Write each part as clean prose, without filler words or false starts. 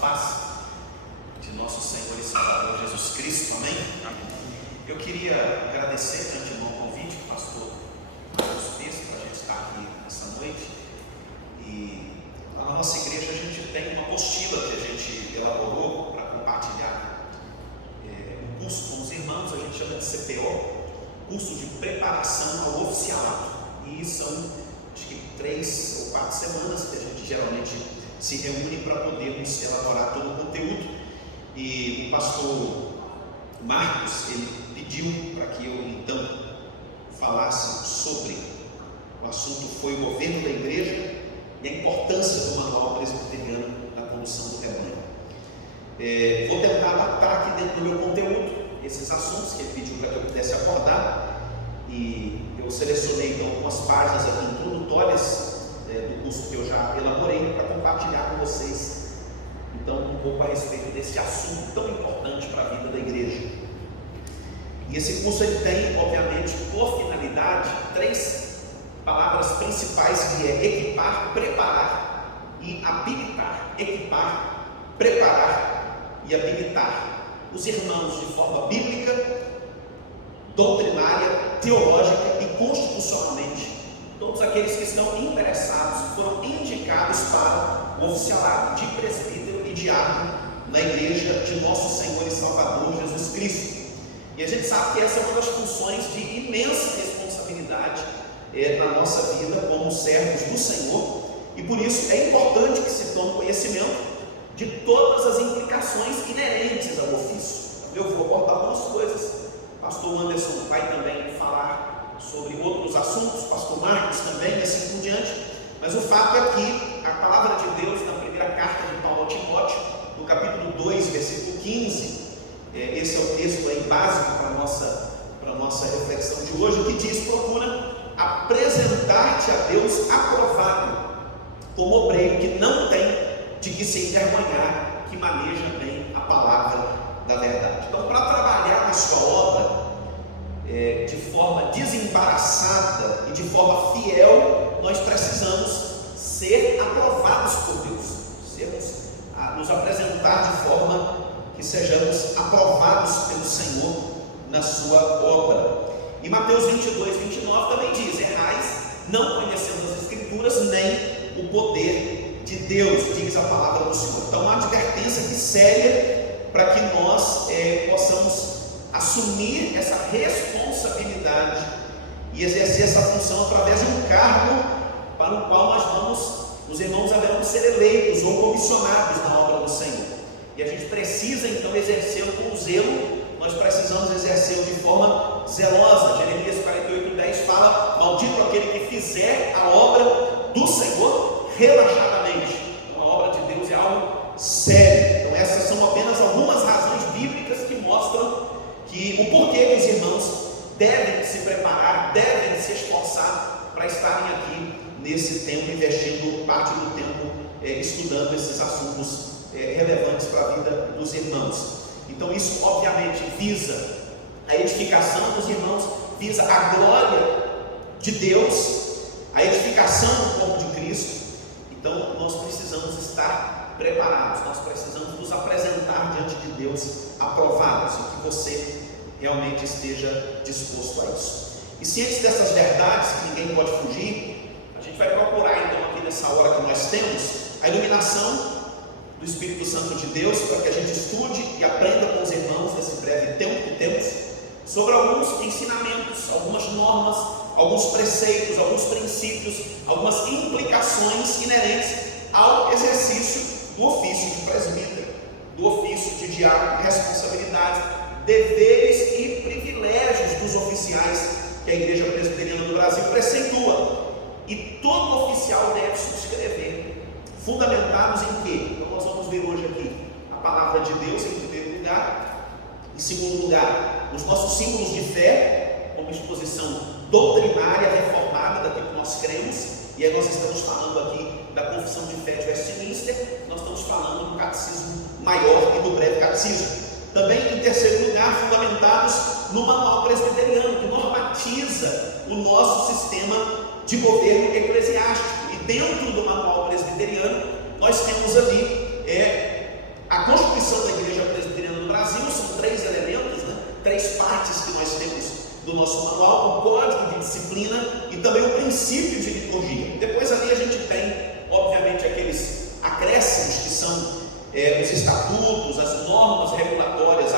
paz de nosso Senhor e Salvador Jesus Cristo, amém? Eu queria agradecer de antemão o convite que o pastor Marcos fez para a gente estar aqui nessa noite. E lá na nossa igreja a gente tem uma apostila que a gente elaborou para compartilhar um curso com os irmãos, a gente chama de CPO, curso de preparação ao oficialato. E são, acho que 3 ou 4 semanas que a gente geralmente se reúne para podermos elaborar todo o conteúdo. E o pastor Marcos, ele pediu para que eu então falasse sobre o assunto, foi o governo da igreja e a importância do manual presbiteriano na condução do rebanho. Vou tentar adaptar aqui dentro do meu conteúdo esses assuntos que ele pediu para que eu pudesse abordar, e eu selecionei então algumas páginas aqui introdutórias do curso que eu já elaborei para compartilhar com vocês então um pouco a respeito desse assunto tão importante para a vida da igreja. E esse curso ele tem, obviamente, por finalidade 3 palavras principais, que é equipar, preparar e habilitar. Equipar, preparar e habilitar os irmãos de forma bíblica, doutrinária, teológica e constitucionalmente. Todos aqueles que estão interessados foram indicados para o oficialato de presbítero e diácono na igreja de nosso Senhor e Salvador Jesus Cristo. E a gente sabe que essa é uma das funções de imensa responsabilidade na nossa vida como servos do Senhor, e por isso é importante que se tome conhecimento de todas as implicações inerentes ao ofício. Eu vou abordar algumas coisas, o pastor Anderson vai também falar sobre outros assuntos, o pastor Marcos também, e assim por diante, mas o fato é que a palavra de Deus, na primeira carta de Paulo a Timóteo, no capítulo 2, versículo 15, esse é o texto aí básico para a nossa reflexão de hoje, que diz: procura apresentar-te a Deus aprovado, como obreiro que não tem de que se envergonhar, que maneja bem a palavra da verdade. Então, para trabalhar na sua obra de forma desembaraçada e de forma fiel, nós precisamos ser aprovados por Deus, nos apresentar de forma que sejamos aprovados pelo Senhor na sua obra. E Mateus 22, 29 também diz: errais, não conhecendo as Escrituras nem o poder de Deus, diz a palavra do Senhor. Então, uma advertência que séria para que nós possamos assumir essa responsabilidade e exercer essa função através de um cargo para o qual os irmãos haverão de ser eleitos ou comissionados na obra do Senhor. E a gente precisa então exercê-lo com zelo, nós precisamos exercê-lo de forma zelosa. Jeremias 48:10 fala: maldito aquele que fizer a obra do Senhor relaxadamente. Então, a obra de Deus é algo sério. Então, essas são apenas algumas razões bíblicas que mostram que o porquê que os irmãos devem se preparar, devem se esforçar para estarem aqui nesse tempo, investindo parte do tempo estudando esses assuntos relevantes para a vida dos irmãos. Então, isso obviamente visa a edificação dos irmãos, visa a glória de Deus, a edificação do corpo de Cristo. Então, nós precisamos estar preparados, nós precisamos nos apresentar diante de Deus aprovados, e que você realmente esteja disposto a isso. E ciente dessas verdades, que ninguém pode fugir, a gente vai procurar então aqui nessa hora que nós temos a iluminação do Espírito Santo de Deus, para que a gente estude e aprenda com os irmãos nesse breve tempo que temos sobre alguns ensinamentos, algumas normas, alguns preceitos, alguns princípios, algumas implicações inerentes ao exercício do ofício de presbítero, do ofício de diácono, responsabilidades, deveres e privilégios dos oficiais que a Igreja Presbiteriana do Brasil preceitua. E todo oficial deve subscrever, fundamentados em quê? Então nós vamos ver hoje aqui a palavra de Deus em primeiro lugar, em segundo lugar, os nossos símbolos de fé, como exposição doutrinária reformada daquilo que nós cremos. E aí nós estamos falando aqui da Confissão de Fé de Westminster, nós estamos falando do Catecismo Maior e do Breve Catecismo. Também, em terceiro lugar, fundamentados no Manual Presbiteriano, que normatiza o nosso sistema de governo eclesiástico. E dentro do Manual Presbiteriano, nós temos ali nosso manual, o código de disciplina e também o princípio de liturgia. Depois ali a gente tem, obviamente, aqueles acréscimos que são os estatutos, as normas regulatórias,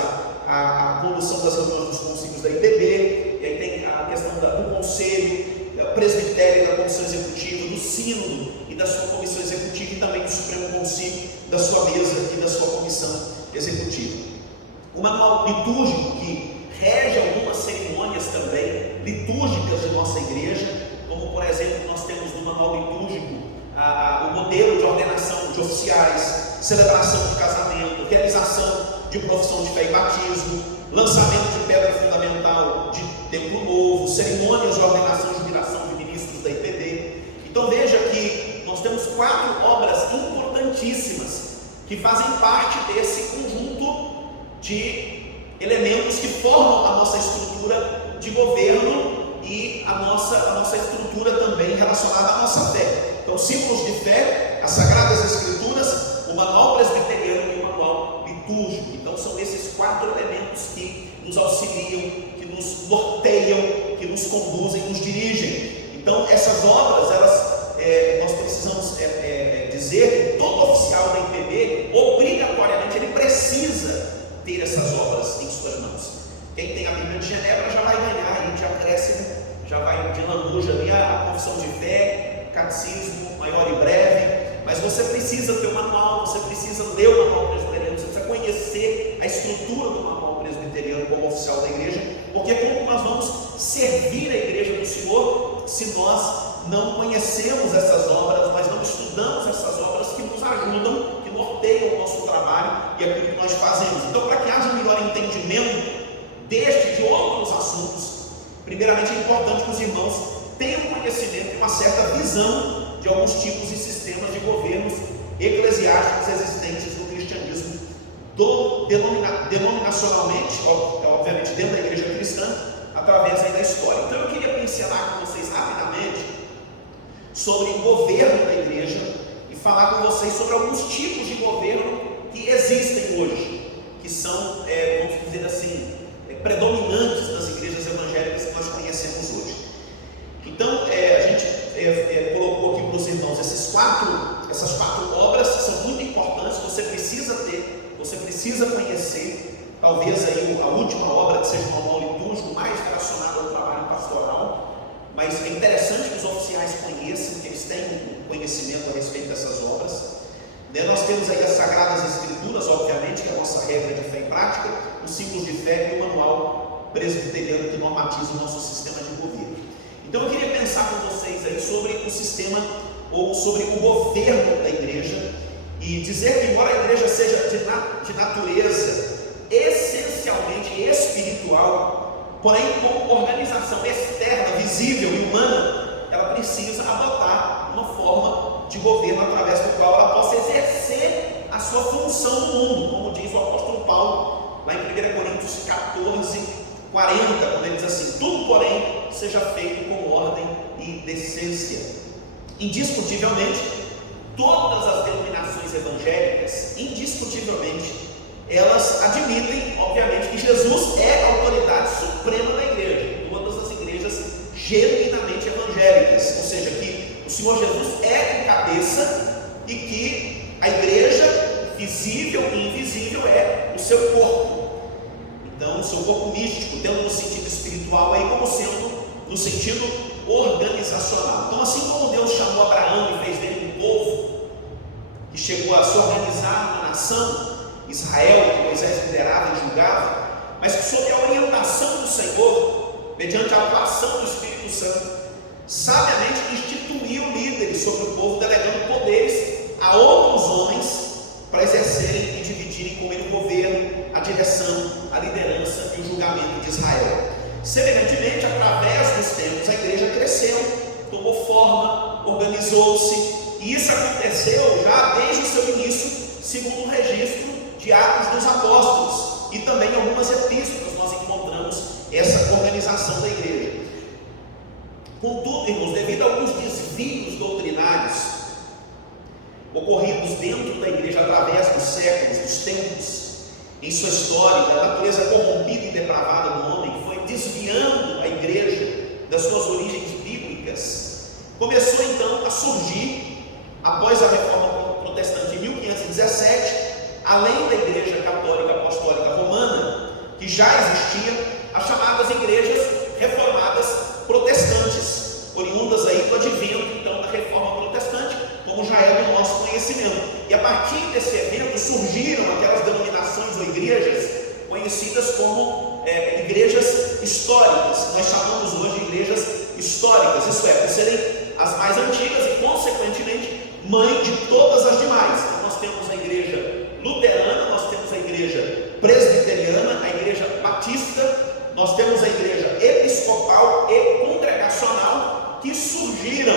a condução das reuniões dos concílios da IPB, e aí tem a questão do conselho, presbitério, da comissão executiva, do sínodo e da sua comissão executiva, e também do Supremo Concílio, da sua mesa e da sua comissão executiva. O manual litúrgico, que rege algumas cerimônias também litúrgicas de nossa igreja, como por exemplo nós temos no manual litúrgico o modelo de ordenação de oficiais, celebração de casamento, realização de profissão de fé e batismo, lançamento de pedra fundamental de templo novo, cerimônias de ordenação e jubilação de ministros da IPB. Então veja que nós temos 4 obras importantíssimas que fazem parte desse conjunto de elementos que formam a nossa estrutura de governo e a nossa estrutura também relacionada à nossa fé. Então, símbolos de fé, as Sagradas Escrituras, o manual presbiteriano e o manual litúrgico. Então, são esses 4 elementos que nos auxiliam, que nos norteiam, que nos conduzem, nos dirigem. Então, essas obras, nós precisamos dizer que todo oficial da IPB, obrigatoriamente, ele precisa ter essas obras em suas mãos. Quem tem a Bíblia de Genebra já vai ganhar aí de acréscimo, já vai de lambuja ali a confissão de fé, catecismo maior e breve. Mas você precisa ter o manual, você precisa ler o manual presbiteriano, você precisa conhecer a estrutura do manual presbiteriano como oficial da igreja, porque como nós vamos servir a igreja do Senhor se nós não conhecemos essas obras, nós não estudamos essas obras que nos ajudam, que norteiam o nosso trabalho e aquilo que nós fazemos. Então, para que haja um melhor entendimento deste e de outros assuntos, primeiramente é importante que os irmãos tenham conhecimento e uma certa visão de alguns tipos e sistemas de governos eclesiásticos existentes no cristianismo, denominacionalmente, obviamente dentro da igreja cristã, através aí da história. Então eu queria pincelar com vocês rapidamente sobre o governo da igreja e falar com vocês sobre alguns tipos de governo que existem hoje, que são, vamos dizer assim, predominantes nas igrejas evangélicas que nós conhecemos hoje. Então, a gente colocou aqui para os irmãos essas 4 obras que são muito importantes, você precisa ter, você precisa conhecer. Talvez aí a última obra que seja um manual litúrgico mais relacionado ao trabalho pastoral, mas é interessante que os oficiais conheçam, que eles tenham conhecimento a respeito dessas obras. Nós temos aí as Sagradas Escrituras, obviamente, que é a nossa regra de fé e prática, os símbolos de fé e o manual presbiteriano que normatiza o nosso sistema de governo. Então eu queria pensar com vocês aí sobre o sistema, ou sobre o governo da igreja, e dizer que embora a igreja seja de natureza essencialmente espiritual, porém como organização externa, visível e humana, ela precisa adotar uma forma de governo através do qual ela possa exercer a sua função no mundo, como diz o apóstolo Paulo lá em 1 Coríntios 14, 40, quando ele diz assim: tudo porém seja feito com ordem e decência. Indiscutivelmente, todas as denominações evangélicas, indiscutivelmente, elas admitem, obviamente, que Jesus é a autoridade suprema da igreja, todas as igrejas genuinamente evangélicas, ou seja, que o Senhor Jesus é o cabeça e que a igreja, visível e invisível, é o seu corpo. Então, o seu corpo místico, tendo no sentido espiritual, aí como sendo no sentido organizacional. Então, assim como Deus chamou Abraão e fez dele um povo que chegou a se organizar numa nação, Israel, que Moisés liderava e julgava, mas que sob a orientação do Senhor, mediante a atuação do Espírito Santo, sabiamente instituiu líderes sobre o povo, delegando poderes a outros homens para exercerem e dividirem com ele o governo, a direção, a liderança e o julgamento de Israel. Semelhantemente, através dos tempos, a igreja cresceu, tomou forma, organizou-se, e isso aconteceu já desde o seu início, segundo o registro de Atos dos Apóstolos, e também em algumas epístolas nós encontramos essa organização da igreja. Contudo, irmãos, devido a alguns desvios doutrinários ocorridos dentro da igreja através dos séculos, dos tempos, em sua história, da natureza corrompida e depravada do homem, que foi desviando a igreja das suas origens bíblicas, começou então a surgir, após a Reforma Protestante em 1517, além da Igreja Católica Apostólica Romana, que já existia, as chamadas igrejas reformadas protestantes, oriundas aí do advento então da Reforma Protestante, como já é do nosso conhecimento. E a partir desse evento surgiram aquelas denominações ou igrejas conhecidas como igrejas históricas, que nós chamamos hoje de igrejas históricas, isso é, por serem as mais antigas e, consequentemente, mãe de todas as demais. Então, nós temos a igreja luterana, nós temos a igreja presbiteriana, a igreja batista, nós temos a igreja episcopal e congregacional, que surgiram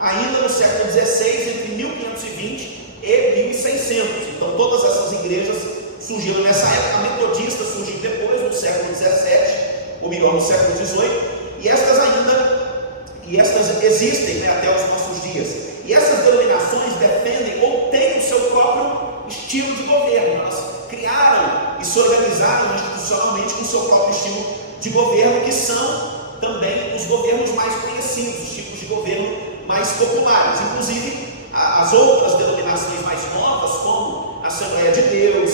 ainda no século XVI, entre 1520 e 1600. Então, todas essas igrejas surgiram nessa época. A metodista surgiu depois, no século XVII, ou melhor, no século XVIII, e estas existem, né, até os nossos dias. E essas denominações defendem ou têm o seu próprio estilo de governo. Elas criaram e se organizaram institucionalmente com o seu próprio estilo de governo, que são também os governos mais conhecidos, os tipos de governo mais populares. Inclusive, as outras denominações mais novas, como a Assembleia de Deus,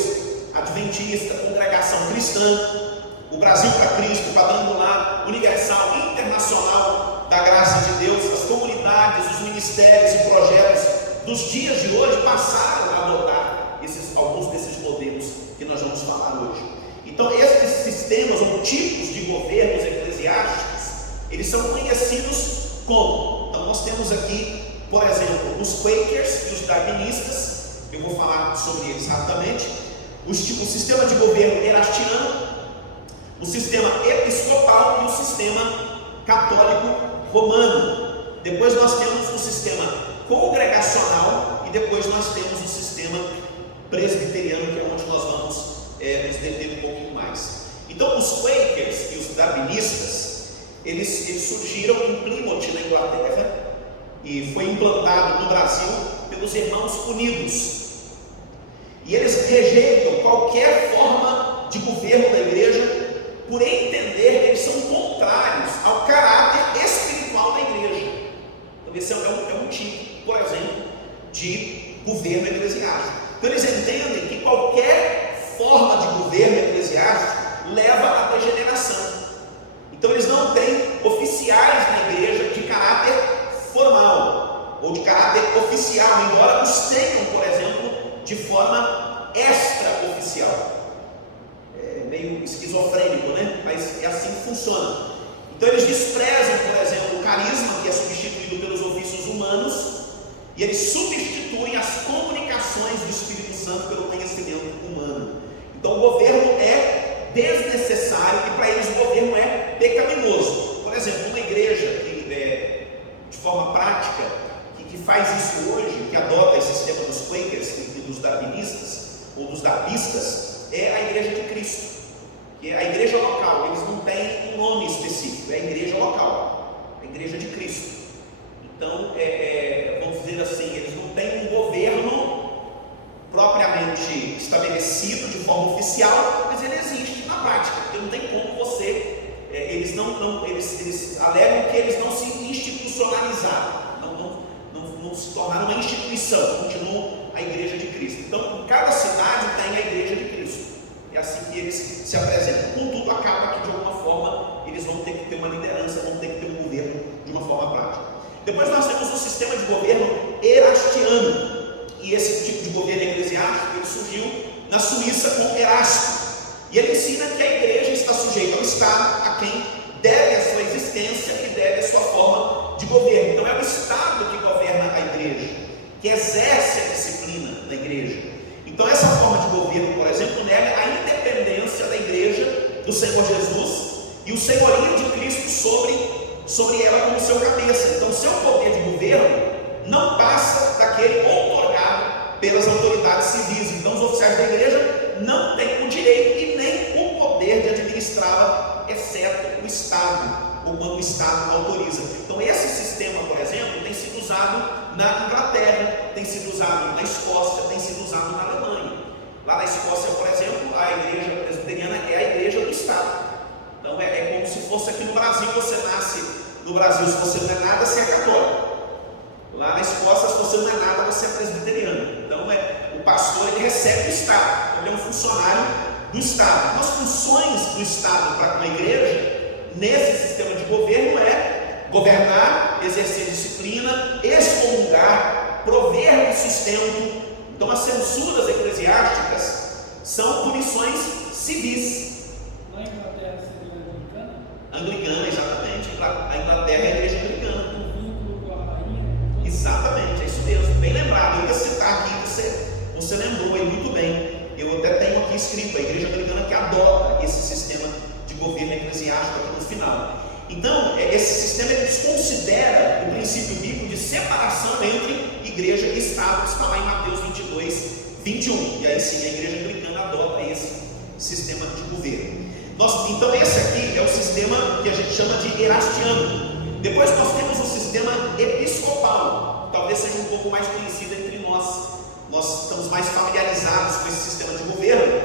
Adventista, Congregação Cristã, o Brasil para Cristo, Quadrangular, Universal, Internacional da Graça de Deus, as comunidades, os ministérios e projetos dos dias de hoje passaram a adotar alguns desses modelos que nós vamos falar hoje. Então, esses sistemas ou tipos de governos eclesiásticos, eles são conhecidos como, então nós temos aqui, por exemplo, os Quakers e os Darwinistas. Eu vou falar sobre eles rapidamente. O sistema de governo erastiano, o sistema episcopal e o sistema católico romano. Depois nós temos o sistema congregacional e depois nós temos o sistema presbiteriano, que é onde nós vamos nos deter um pouquinho mais. Então, os Quakers e os Darwinistas, eles surgiram em Plymouth, na Inglaterra, e foi implantado no Brasil pelos Irmãos Unidos. E eles rejeitam qualquer forma de governo da igreja, por entender que eles são contrários ao caráter espiritual da igreja. Então, esse é um tipo, por exemplo, de governo eclesiástico. Então, eles entendem que qualquer forma de governo eclesiástico leva à degeneração. Então, eles não têm oficiais na igreja de caráter formal ou de caráter oficial, embora os tenham, por exemplo, de forma extraoficial. É meio esquizofrênico, né? Mas é assim que funciona. Então, eles desprezam, por exemplo, o carisma, que é substituído pelos ofícios humanos, e eles substituem as comunicações do Espírito Santo pelo conhecimento humano. Então, o governo é desnecessário e para eles o governo é pecaminoso. Por exemplo, uma igreja que, de forma prática, que faz isso hoje, que adota esse sistema dos Quakers e dos Darwinistas, ou dos Darwistas, é a Igreja de Cristo, que é a igreja local. Eles não têm um nome específico, é a igreja local, a Igreja de Cristo. Então, vamos dizer assim, eles não têm um governo propriamente estabelecido de forma oficial, mas ele existe na prática, porque não tem como você, eles alegam que eles não se institucionalizaram, não se tornaram uma instituição, continuam a Igreja de Cristo. Então, cada cidade tem a Igreja de Cristo, é assim que eles se apresentam. Contudo, acaba que de alguma forma eles vão ter que ter uma liderança, vão ter que ter um governo de uma forma prática. Depois nós temos o sistema de governo erastiano, e esse tipo de governo eclesiástico ele surgiu na Suíça com Erasto, e ele ensina que a igreja está sujeita ao Estado, a quem deve a sua existência, que deve a sua forma de governo. Então é o Estado que governa a igreja, que exerce a disciplina da igreja. Então essa forma de governo, por exemplo, nega a independência da igreja do Senhor Jesus e o senhorio de Cristo sobre ela como seu cabeça. Então, seu poder de governo não passa daquele outorgado pelas autoridades civis. Então, os oficiais da igreja não têm o direito e nem o poder de administrá-la, exceto o Estado, ou quando o Estado autoriza. Então, esse sistema, por exemplo, tem sido usado na Inglaterra, tem sido usado na Escócia, tem sido usado na Alemanha. Lá na Escócia, por exemplo, a igreja presbiteriana é a igreja do Estado. Então, é como se fosse aqui no Brasil, você nasce No Brasil, se você não é nada, você é católico. Lá na Escócia, se você não é nada, você é presbiteriano. Então, o pastor ele recebe o Estado, ele é um funcionário do Estado. Então, as funções do Estado para com a igreja, nesse sistema de governo, é governar, exercer disciplina, excomungar, prover o sustento. Então, as censuras eclesiásticas são punições civis. Na Inglaterra seria anglicana? Anglicana, exatamente. A Inglaterra é a igreja anglicana. O vínculo com a rainha? Exatamente, é isso mesmo. Bem lembrado. Eu ia citar aqui, você lembrou aí muito bem. Eu até tenho aqui escrito, a igreja anglicana que adota esse sistema de governo eclesiástico aqui no final. Então, esse sistema ele desconsidera o princípio bíblico de separação entre igreja e Estado, que está lá em Mateus 22, 21. E aí sim, a igreja anglicana adota esse sistema de governo. Então, esse aqui é o sistema que a gente chama de erastiano. Depois nós temos o sistema episcopal, talvez seja um pouco mais conhecido entre nós. Nós estamos mais familiarizados com esse sistema de governo.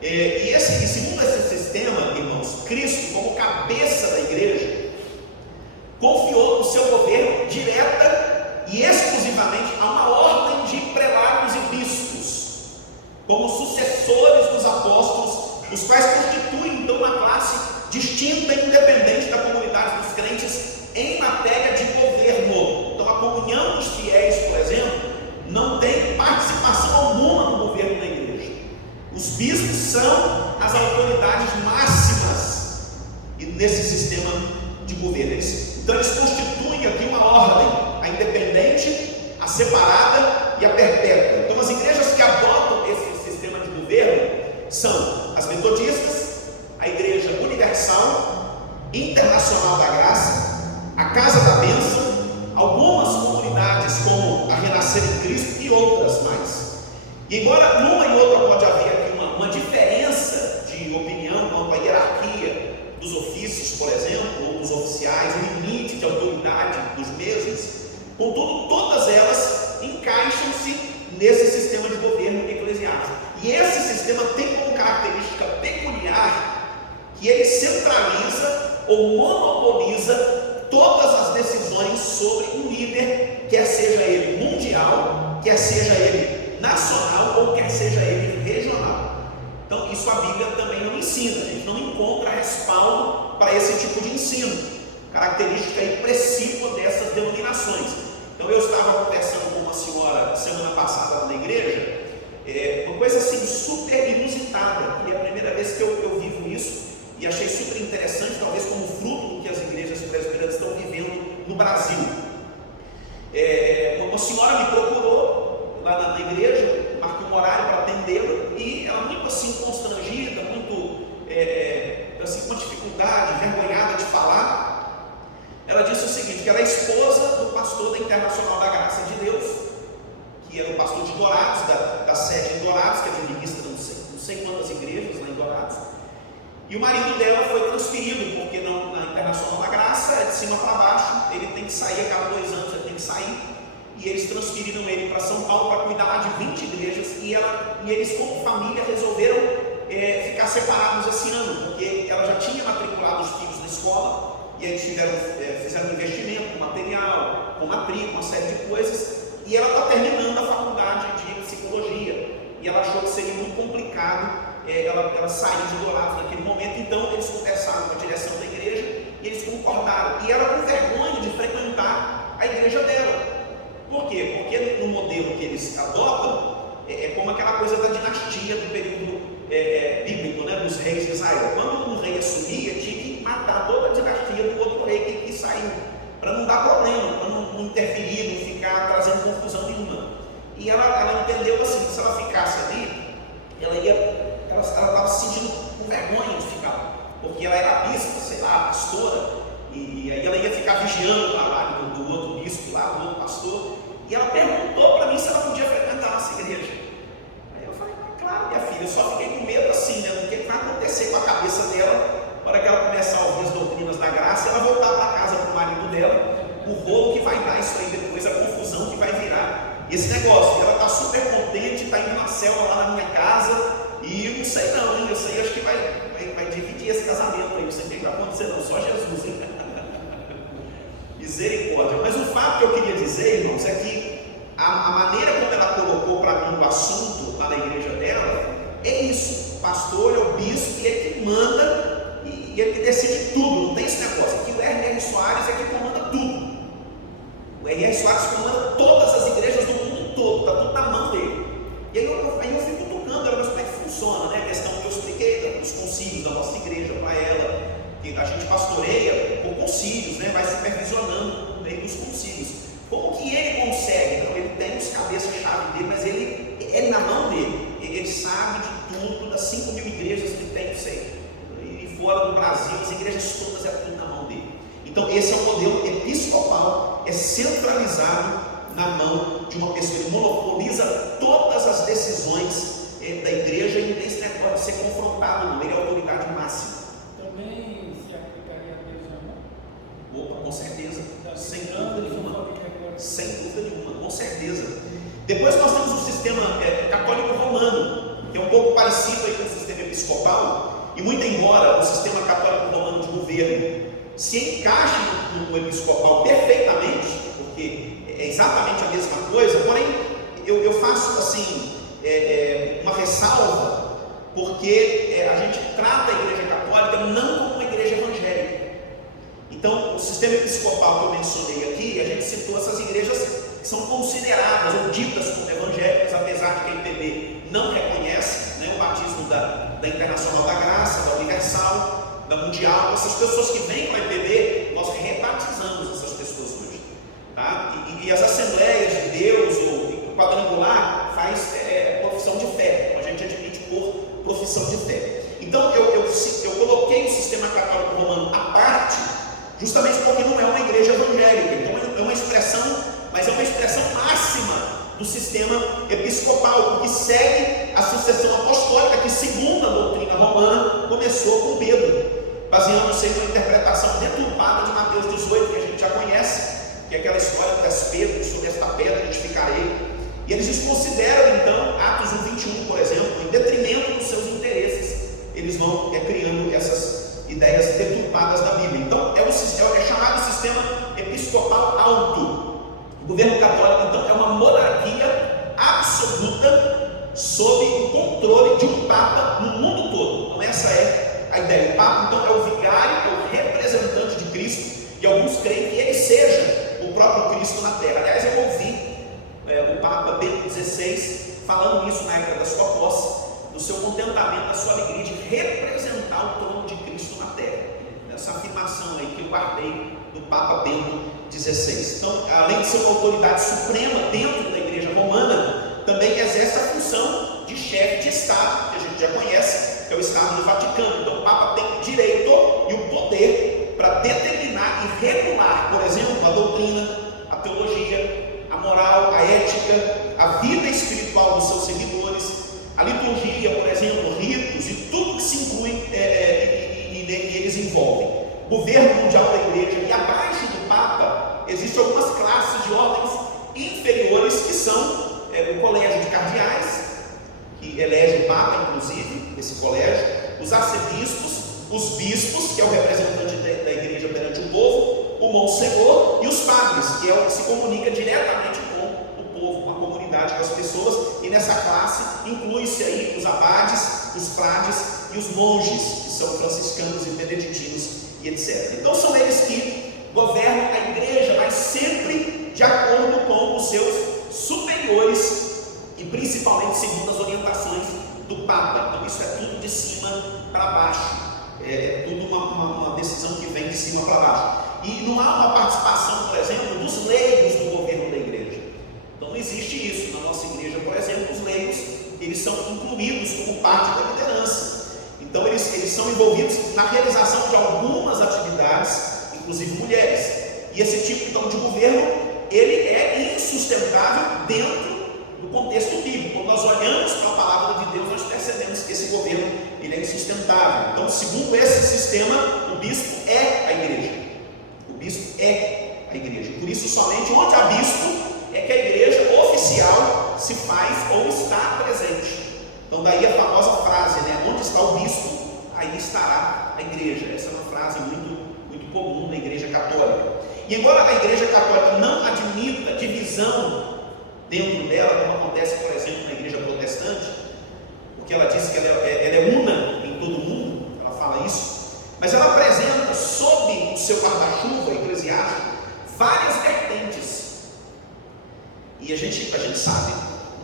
E segundo esse sistema, irmãos, Cristo, como cabeça da igreja, confiou o seu governo direta e exclusivamente a uma ordem de prelados e bispos, como sucessores dos apóstolos, os quais constituem então uma classe distinta e independente da comunidade dos crentes em matéria de governo. Então, a comunhão dos fiéis, por exemplo, não tem participação alguma no governo da igreja. Os bispos são as autoridades máximas nesse sistema de governo. Então, eles constituem aqui uma ordem, a independente, a separada e a perpétua. Então, as igrejas que adotam esse sistema de governo são as metodistas, a Igreja Universal, Internacional da Graça, a Casa da Bênção, algumas comunidades como a Renascer em Cristo e outras mais. E embora numa e outra pode haver aqui uma diferença de opinião quanto à hierarquia dos ofícios, por exemplo, ou dos oficiais, o limite de autoridade dos mesmos, contudo, todas elas encaixam-se nesse sistema de governo eclesiástico. E esse sistema tem como característica peculiar que ele centraliza ou monopoliza todas as decisões sobre um líder, quer seja ele mundial, quer seja ele nacional ou quer seja ele regional. Então, isso a Bíblia também não ensina, a gente não encontra respaldo para esse tipo de ensino, característica aí precípua dessas denominações. Então, eu estava conversando com uma senhora semana passada na igreja, uma coisa assim super inusitada, e é a primeira vez que eu vivo isso, e achei super interessante, talvez como fruto do que as igrejas presbiterianas estão vivendo no Brasil. Uma senhora me procurou lá na igreja, marcou um horário para atendê-la, e ela muito assim constrangida, muito assim, com uma dificuldade, envergonhada de falar. Ela disse o seguinte, que ela é esposa do pastor da Internacional da Graça de Deus, que era o pastor de Dourados, da sede em Dourados, que administra não sei quantas igrejas lá em Dourados. E o marido dela foi transferido, porque na Internacional da Graça é de cima para baixo, ele tem que sair a cada 2 anos, ele tem que sair. E eles transferiram ele para São Paulo para cuidar lá de 20 igrejas, e eles como família resolveram ficar separados esse ano, porque ela já tinha matriculado os filhos na escola, e eles fizeram um investimento com material, com matrícula, uma série de coisas, e ela está terminando a faculdade de psicologia, e ela achou que seria muito complicado ela sair de Dourados naquele momento. Então eles conversaram com a direção da igreja e eles concordaram, e ela com vergonha de frequentar a igreja dela. Por quê? Porque no modelo que eles adotam é como aquela coisa da dinastia do período bíblico, né, dos reis de Israel. Quando um rei assumia, tinha que matar toda a dinastia do outro rei que saiu, para não dar problema, para não interferir, não ficar trazendo confusão nenhuma. E ela entendeu assim, que se ela ficasse ali, ela estava se sentindo com vergonha de ficar, porque ela era bispa, sei lá, pastora, e aí ela ia ficar vigiando o trabalho do outro bispo lá, do outro pastor, e ela perguntou para mim se ela podia frequentar essa igreja. Aí eu falei, claro, minha filha, eu só fiquei com medo assim, né, do que vai acontecer com a cabeça dela, para que ela começar a ouvir as doutrinas da graça, e ela voltar para casa com o marido dela, o rolo que vai dar isso aí depois, a confusão que vai virar esse negócio. E ela está super contente, está indo na célula lá na minha casa, e não sei não, hein? Eu sei, acho que vai dividir esse casamento aí, não sei o que vai acontecer não, só Jesus, hein? Misericórdia. Mas o fato que eu queria dizer, irmãos, é que a maneira como ela colocou para mim o assunto lá na igreja dela é isso. O pastor é o bispo e é que manda e é que decide tudo. Não tem esse negócio. Aqui o R.R. Soares é que comanda tudo. O R.R. Soares comanda todas as igrejas do mundo todo, está tudo na mão dele. E aí eu fico tocando ela, mas como é que funciona, né? A questão que eu expliquei dos concílios da nossa igreja para ela, que a gente pastoreia por concílios, né? Vai supervisionando no meio dos concílios. Como que ele consegue? Então, ele tem os cabeças-chave dele, mas ele é na mão dele. Ele sabe de tudo, das 5.000 igrejas que tem, sei. E fora do Brasil, as igrejas todas é tudo na mão dele. Então, esse é o modelo episcopal, é centralizado na mão de uma pessoa. Ele monopoliza todas as decisões da igreja e não tem esse negócio de ser confrontado, não. Ele é a autoridade máxima. Também se aplicaria a Deus na mão? Opa, com certeza, sem Sem dúvida nenhuma. Sem dúvida nenhuma, com certeza. Depois nós temos o sistema católico romano, que é um pouco parecido aí com o sistema episcopal, e muito embora o sistema católico romano de governo se encaixe no episcopal perfeitamente, porque é exatamente a mesma coisa, porém eu faço assim uma ressalva, porque a gente trata a igreja católica não como uma igreja evangélica. Então, o sistema episcopal que eu mencionei aqui, a gente citou essas igrejas que são consideradas ou ditas como evangélicas, apesar de que a IPB não reconhece, né, o batismo da Internacional da Graça, da Universal, da Mundial. Essas pessoas que vêm para a IPB, nós rebatizamos essas pessoas hoje. Tá? E as Assembleias de Deus, o quadrangular, faz profissão de fé. A gente admite por profissão de fé. Então, eu coloquei o sistema católico romano à parte, justamente porque não é uma igreja evangélica. Então, é uma expressão, mas é uma expressão máxima do sistema episcopal, porque segue a sucessão apostólica, que, segundo a doutrina romana, começou com Pedro, baseando-se em uma interpretação deturpada de Mateus 18, que a gente já conhece, que é aquela história das pedras, sobre esta pedra edificarei. E eles desconsideram, então, Atos 1:21, por exemplo, em detrimento dos seus interesses. Eles vão criando essas ideias deturpadas da Bíblia. Então, é chamado sistema episcopal alto. O governo católico, então, é uma monarquia absoluta sob o controle de um Papa no mundo todo. Então, essa é a ideia. O Papa, então, é o vigário, é o representante de Cristo, e alguns creem que ele seja o próprio Cristo na Terra. Aliás, eu ouvi o Papa Bento XVI falando isso na época da sua posse, do seu contentamento, da sua alegria de representar o trono de Cristo na Terra. Essa afirmação aí que eu guardei do Papa Bento XVI. Então, além de ser uma autoridade suprema dentro da Igreja Romana, também exerce a função de chefe de Estado, que a gente já conhece, que é o Estado do Vaticano. Então, o Papa tem o direito e o poder para determinar e regular, por exemplo, a doutrina, a teologia, a moral, a ética, a vida espiritual dos seus seguidores, a liturgia, por exemplo, ritos e tudo que se inclui e eles envolvem. Governo mundial da igreja, e abaixo do Papa existem algumas classes de ordens inferiores, que são o colégio de cardeais, que elege o Papa, inclusive, esse colégio, os arcebispos, os bispos, que é o representante da igreja perante o povo, o monsenhor, e os padres, que é o que se comunica diretamente com o povo, com a comunidade, com as pessoas. E nessa classe inclui-se aí os abades, os frades e os monges, que são franciscanos e beneditinos e etc. Então são eles que governam a igreja, mas sempre de acordo com os seus superiores e principalmente segundo as orientações do Papa. Então isso é tudo de cima para baixo. É tudo uma decisão que vem de cima para baixo. E não há uma participação, por exemplo, dos leigos no governo da igreja. Então não existe isso. Na nossa igreja, por exemplo, os leigos, eles são incluídos como parte da liderança. Então eles são envolvidos na realização de algumas atividades, inclusive mulheres. E esse tipo então, de governo, ele é insustentável dentro do contexto bíblico. Quando nós olhamos para a palavra de Deus, nós percebemos que esse governo ele é insustentável. Então, segundo esse sistema, o bispo é a igreja. O bispo é a igreja. Por isso, somente onde há bispo é que a igreja oficial se faz ou está presente. Então, daí a famosa frase, né? Onde está o bispo, aí estará a igreja. Essa é uma frase muito, muito comum na igreja católica. E embora a Igreja Católica não admita divisão dentro dela, como acontece, por exemplo, na Igreja Protestante, porque ela diz que ela é una em todo mundo, ela fala isso, mas ela apresenta sob o seu guarda-chuva eclesiástico várias vertentes. E a gente sabe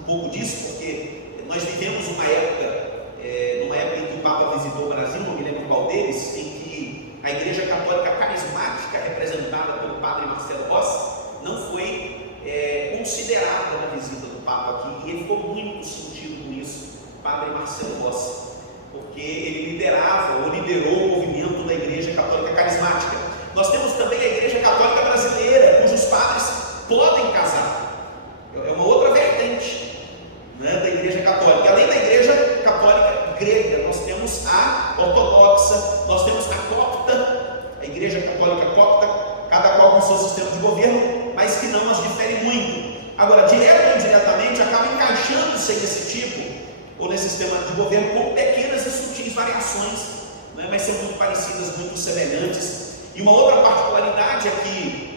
um pouco disso, porque nós vivemos uma época em que o Papa visitou o Brasil, não me lembro qual deles, em que a Igreja Católica carismática, representada pelo Padre Marcelo Rossi, não foi considerada na visita do Papa aqui, e ele ficou muito sentido com isso, Padre Marcelo Rossi, porque ele liderou o movimento da Igreja Católica carismática. Nós temos também a Igreja Católica brasileira, cujos padres podem casar. É uma outra vertente, né, da Igreja Católica. Além da Igreja Católica grega, nós temos a ortodoxa, nós temos a copta, a Igreja Católica copta, cada qual com seu sistema de governo, mas que não as difere muito. Agora, direto ou indiretamente, acaba encaixando-se nesse tipo, ou nesse sistema de governo, com pequenas e sutis variações, né, mas são muito parecidas, muito semelhantes. E uma outra particularidade é que,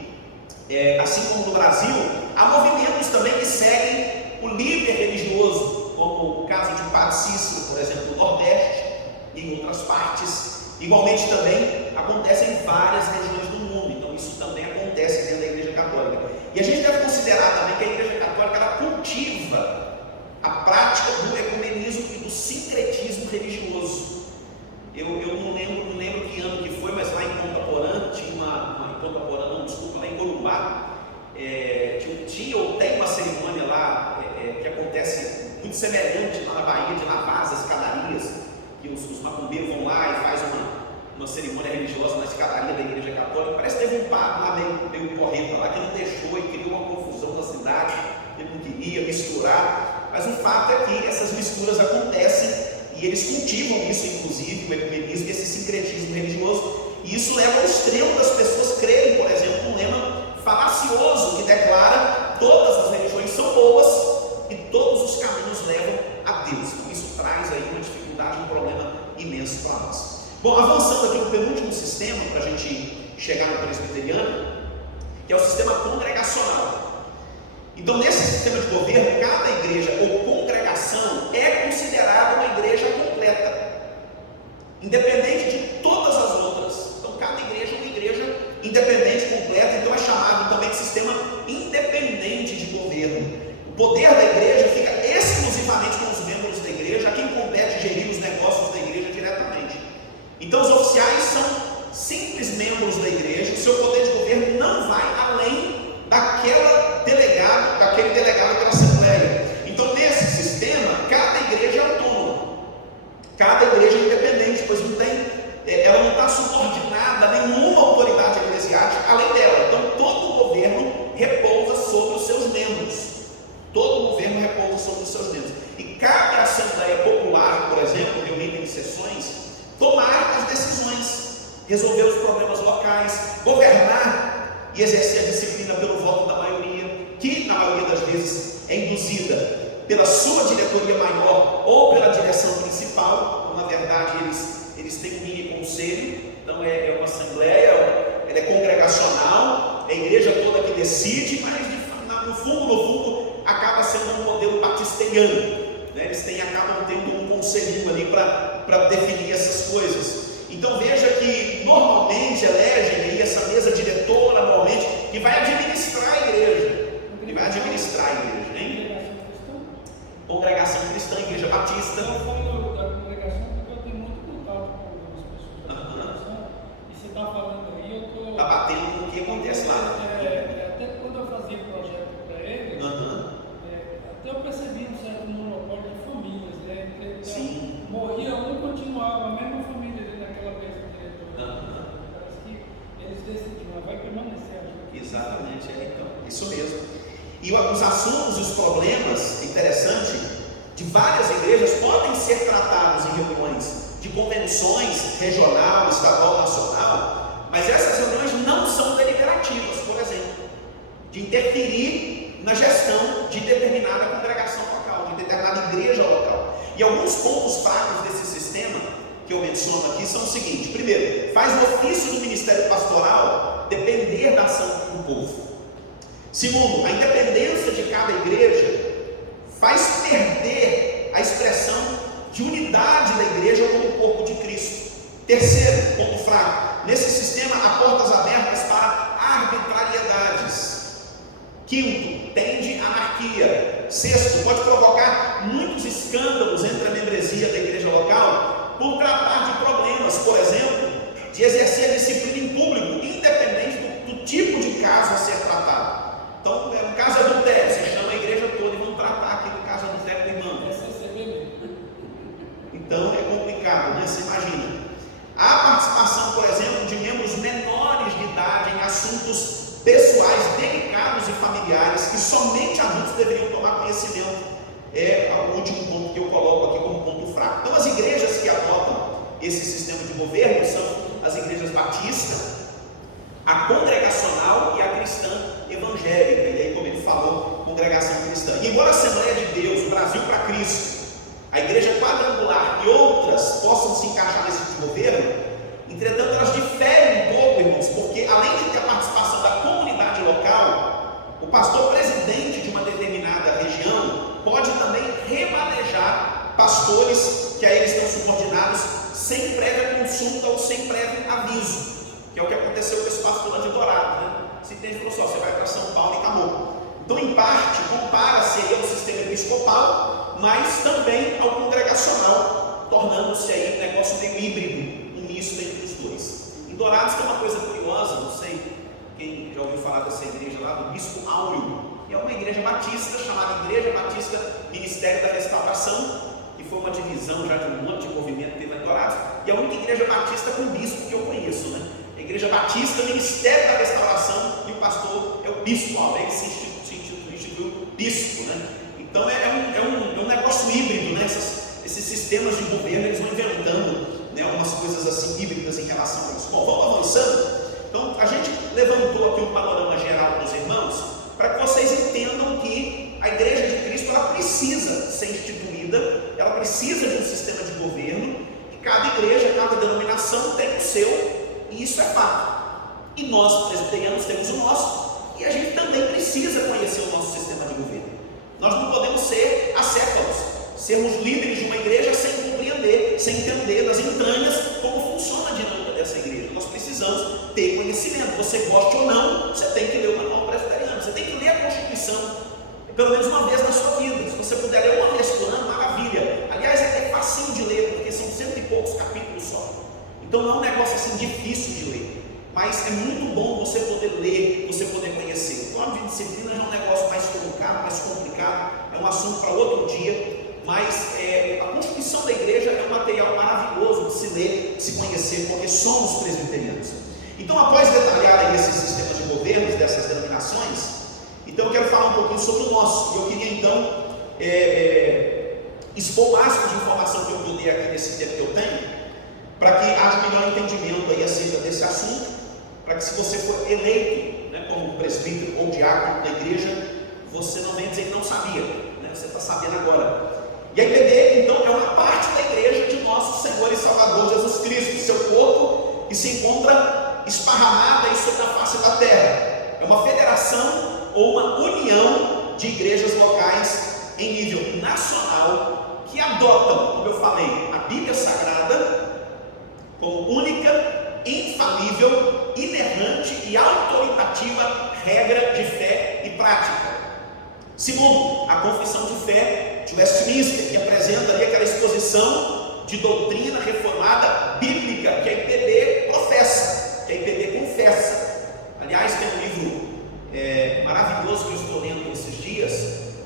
assim como no Brasil, há movimentos também que seguem o líder religioso, como o caso de Padre Cícero, por exemplo, no Nordeste e em outras partes. Igualmente também acontece em várias regiões do mundo, então isso também acontece dentro da Igreja Católica. E a gente deve considerar também que a Igreja Católica ela cultiva a prática do ecumenismo e do sincretismo religioso. Eu não lembro que ano que foi, mas lá em Ponta Porã, lá em Corumbá, tinha ou tem uma cerimônia lá que acontece muito semelhante lá na Bahia, de lavar as escadarias, que os macumbeiros vão lá e faz uma cerimônia religiosa na escadaria da Igreja Católica. Parece que teve um padre lá meio porreta lá que não deixou e criou uma confusão na cidade, ele não queria misturar, mas o fato é que essas misturas acontecem e eles cultivam isso, inclusive, o ecumenismo e esse sincretismo religioso, e isso leva ao extremo das pessoas crerem, por exemplo, num lema falacioso que declara todas as religiões são boas e todos os caminhos levam a Deus. Então isso traz aí uma dificuldade, um problema imenso para nós. Bom, avançando aqui no penúltimo sistema, para a gente chegar no presbiteriano, que é o sistema congregacional. Então, nesse sistema de governo, cada igreja ou congregação é considerada uma igreja completa, independente de todas as outras. Então, cada igreja é uma igreja independente, completa, então é chamado também de sistema independente de governo. O poder da igreja fica exclusivamente com os membros da igreja, a quem compete gerir os negócios da igreja diretamente. Então, os oficiais são simples membros da igreja, o seu poder de governo não vai além daquele delegado pela Assembleia. Então, nesse sistema, cada igreja é autônoma, cada igreja é independente, pois ela não está subordinada a nenhuma autoridade eclesiástica além dela. Então, todo o governo repousa sobre os seus membros. Todo o governo repousa sobre os seus membros. E cabe à Assembleia Popular, por exemplo, reunida em sessões, tomar as decisões, resolver os problemas locais, governar e exercer a disciplina pelo voto da maioria, que na maioria das vezes é induzida pela sua diretoria maior ou pela direção principal. Então, na verdade, eles têm um mini conselho, então é uma assembleia, ela é congregacional, é a igreja toda que decide, mas no fundo, acaba sendo um modelo batisteriano, né? Eles acabam tendo um conselhinho ali para definir essas coisas. Então veja que normalmente elegem aí essa mesa diretora, normalmente, que vai administrar a igreja. Hein? Congregação cristã, igreja batista. Eu falo da congregação porque eu tenho muito contato com algumas pessoas da congregação, e você está falando aí, eu estou... Está batendo com o que acontece lá. Até quando eu fazia projeto para eles, até eu percebi um certo monopólio de famílias, né? Então, sim. Morria um, continuava a mesma família ali naquela mesa diretora. Parece que eles decidiram, vai permanecer. Exatamente, então, isso mesmo. E os assuntos e os problemas, interessante, de várias igrejas podem ser tratados em reuniões de convenções regional, estadual, nacional, mas essas reuniões não são deliberativas, por exemplo, de interferir na gestão de determinada congregação local, de determinada igreja local. E alguns pontos fracos desse sistema que eu menciono aqui são o seguinte: primeiro, faz o ofício do ministério pastoral depender da ação do povo. Segundo, a independência de cada igreja faz perder a expressão de unidade da igreja como corpo de Cristo. Terceiro, ponto fraco, nesse sistema há portas abertas para arbitrariedades. Quinto, tende à anarquia. Sexto, pode provocar muitos escândalos entre a membresia da igreja local por tratar de problemas, por exemplo, de exercer a disciplina em público, independente do tipo de caso a ser tratado. Então, no caso de adultério, você chama a igreja toda e vão tratar aquele caso de adultério com o irmão. Então é complicado, né? Você imagina. Há participação, por exemplo, de membros menores de idade em assuntos pessoais, delicados e familiares, que somente adultos deveriam tomar conhecimento. É o último ponto que eu coloco aqui como ponto fraco. Então, as igrejas que adotam esse sistema de governo são as igrejas batistas, a congregacional e a cristã evangélica. E aí, como ele falou, congregação cristã. E embora a Assembleia de Deus, o Brasil para Cristo, a igreja quadrangular e outras possam se encaixar nesse tipo de governo, entretanto elas diferem um pouco, irmãos, porque além de ter a participação da comunidade local, o pastor presidente de uma determinada região pode também remanejar pastores que a ele estão subordinados sem prévia consulta ou sem prévio aviso, que é o que aconteceu com esse pastor lá de Dourado, né? Se tem falou só, você vai para São Paulo e acabou. Então, em parte, compara-se aí ao sistema episcopal, mas também ao congregacional, tornando-se aí um negócio meio híbrido, um misto entre os dois. Em Dourados tem uma coisa curiosa, não sei quem já ouviu falar dessa igreja lá, do Bispo Áureo, que é uma igreja batista, chamada Igreja Batista Ministério da Restauração, que foi uma divisão já de um monte de movimento que teve lá em Dourados, e a única igreja batista com bispo que eu conheço, né? A Igreja Batista Ministério da Restauração, e o pastor é o Bispo Áureo, ele se instituiu bispo, né? Então é um negócio híbrido, né? Esses sistemas de governo, eles vão inventando, né, umas coisas assim híbridas em relação a isso. Bom, vamos avançando. Então a gente levantou aqui um panorama geral para os irmãos, para que vocês entendam que a igreja de Cristo, ela precisa ser instituída, ela precisa de um sistema de governo, e cada igreja, cada denominação tem o seu, e isso é fato. E nós, presbiterianos, temos o nosso, e a gente também precisa conhecer o nosso sistema de governo. Nós não podemos ser acéfalos, sermos líderes de uma igreja sem compreender, sem entender das entranhas como funciona a dinâmica dessa igreja. Nós precisamos ter conhecimento. Você goste ou não, você tem que ler o manual presbiteriano, você tem que ler a Constituição, pelo menos uma vez na sua vida. Se você puder ler uma vez por ano, maravilha. Aliás, é facinho de ler, porque são 100 e poucos capítulos só. Então não é um negócio assim difícil de ler, mas é muito bom você poder ler, você poder conhecer. O plano de disciplina já é um negócio mais colocado, mais complicado, é um assunto para outro dia, mas a Constituição da igreja é um material maravilhoso de se ler, de se conhecer, porque somos presbiterianos. Então, após detalhar aí esses sistemas de governos dessas denominações, então eu quero falar um pouquinho sobre o nosso. E eu queria então expor o máximo de informação que eu puder aqui nesse tempo que eu tenho, para que haja um melhor entendimento aí acerca desse assunto, para que se você for eleito, né, como presbítero ou diácono da igreja, você não venha dizer que não sabia, né, você está sabendo agora. E a IPB, então, é uma parte da igreja de nosso Senhor e Salvador Jesus Cristo, seu corpo que se encontra esparramado aí sobre a face da terra. É uma federação ou uma união de igrejas locais em nível nacional que adotam, como eu falei, a Bíblia Sagrada como única, infalível, inerrante e autoritativa regra de fé e prática. Segundo, a confissão de fé de Westminster, que apresenta ali aquela exposição de doutrina reformada bíblica que a IPB professa, que a IPB confessa. Aliás, tem um livro maravilhoso que eu estou lendo esses dias,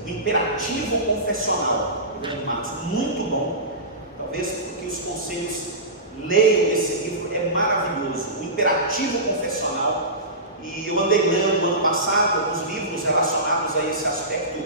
o Imperativo Confessional, muito bom. Talvez porque os conselhos leiam esse livro, é maravilhoso, o Imperativo Confessional. E eu andei lendo no ano passado alguns livros relacionados a esse aspecto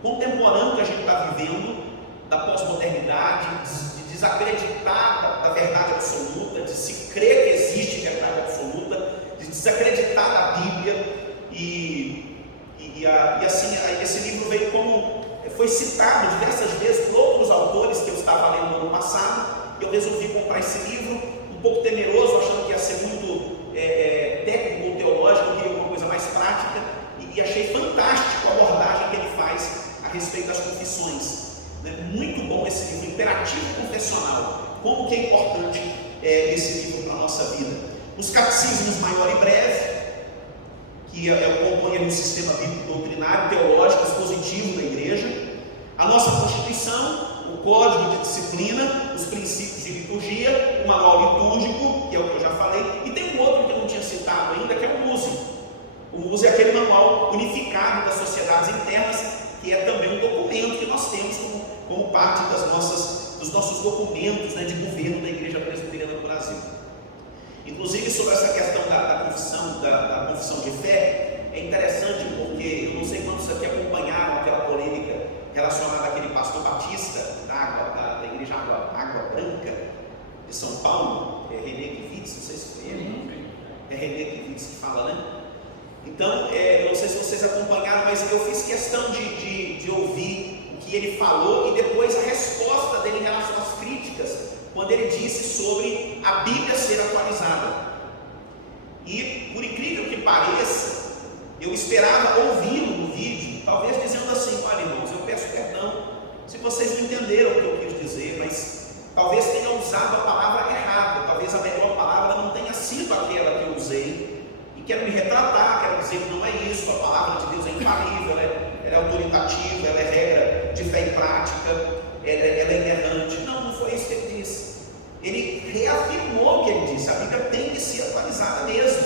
contemporâneo que a gente está vivendo, da pós-modernidade, de desacreditar da verdade absoluta, de se crer que existe verdade absoluta, de desacreditar da Bíblia. E assim, esse livro veio como foi citado diversas vezes por outros autores que eu estava lendo no ano passado. Eu resolvi comprar esse livro, um pouco temeroso, achando que ia ser muito técnico ou teológico, muito bom esse livro, Imperativo Confessional. Como que é importante esse livro para a nossa vida. Os catecismos Maior e Breve, que compõe um sistema bíblico doutrinário, teológico, expositivo da igreja. A nossa Constituição, o Código de Disciplina, os princípios de liturgia, o manual litúrgico, que é o que eu já falei, e tem um outro que eu não tinha citado ainda, que é o MUSE. O MUSE é aquele manual unificado das sociedades internas, que é também um documento que nós temos como parte dos nossos documentos, né, de governo da Igreja Presbiteriana do Brasil. Inclusive, sobre essa questão da confissão de fé, é interessante porque eu não sei quantos aqui acompanharam aquela polêmica relacionada àquele pastor batista da Igreja Água Branca de São Paulo, René Kivitz, não sei se foi ele, é René Kivitz que fala, né? Então, eu não sei se vocês acompanharam, mas eu fiz questão de ouvir o que ele falou e depois a resposta dele em relação às críticas, quando ele disse sobre a Bíblia ser atualizada. E, por incrível que pareça, eu esperava ouvi-lo no vídeo, talvez dizendo assim: olha, irmãos, eu peço perdão se vocês não entenderam o que eu quis dizer, mas talvez tenha usado a palavra errada, talvez a melhor palavra não tenha sido aquela que eu usei, e quero me retratar, quero dizer que não é isso, a palavra de Deus é infalível, ela é autoritativa, ela é regra de fé e prática, ela é inerrante. Não foi isso que ele disse. Ele reafirmou o que ele disse: a Bíblia tem que ser atualizada mesmo.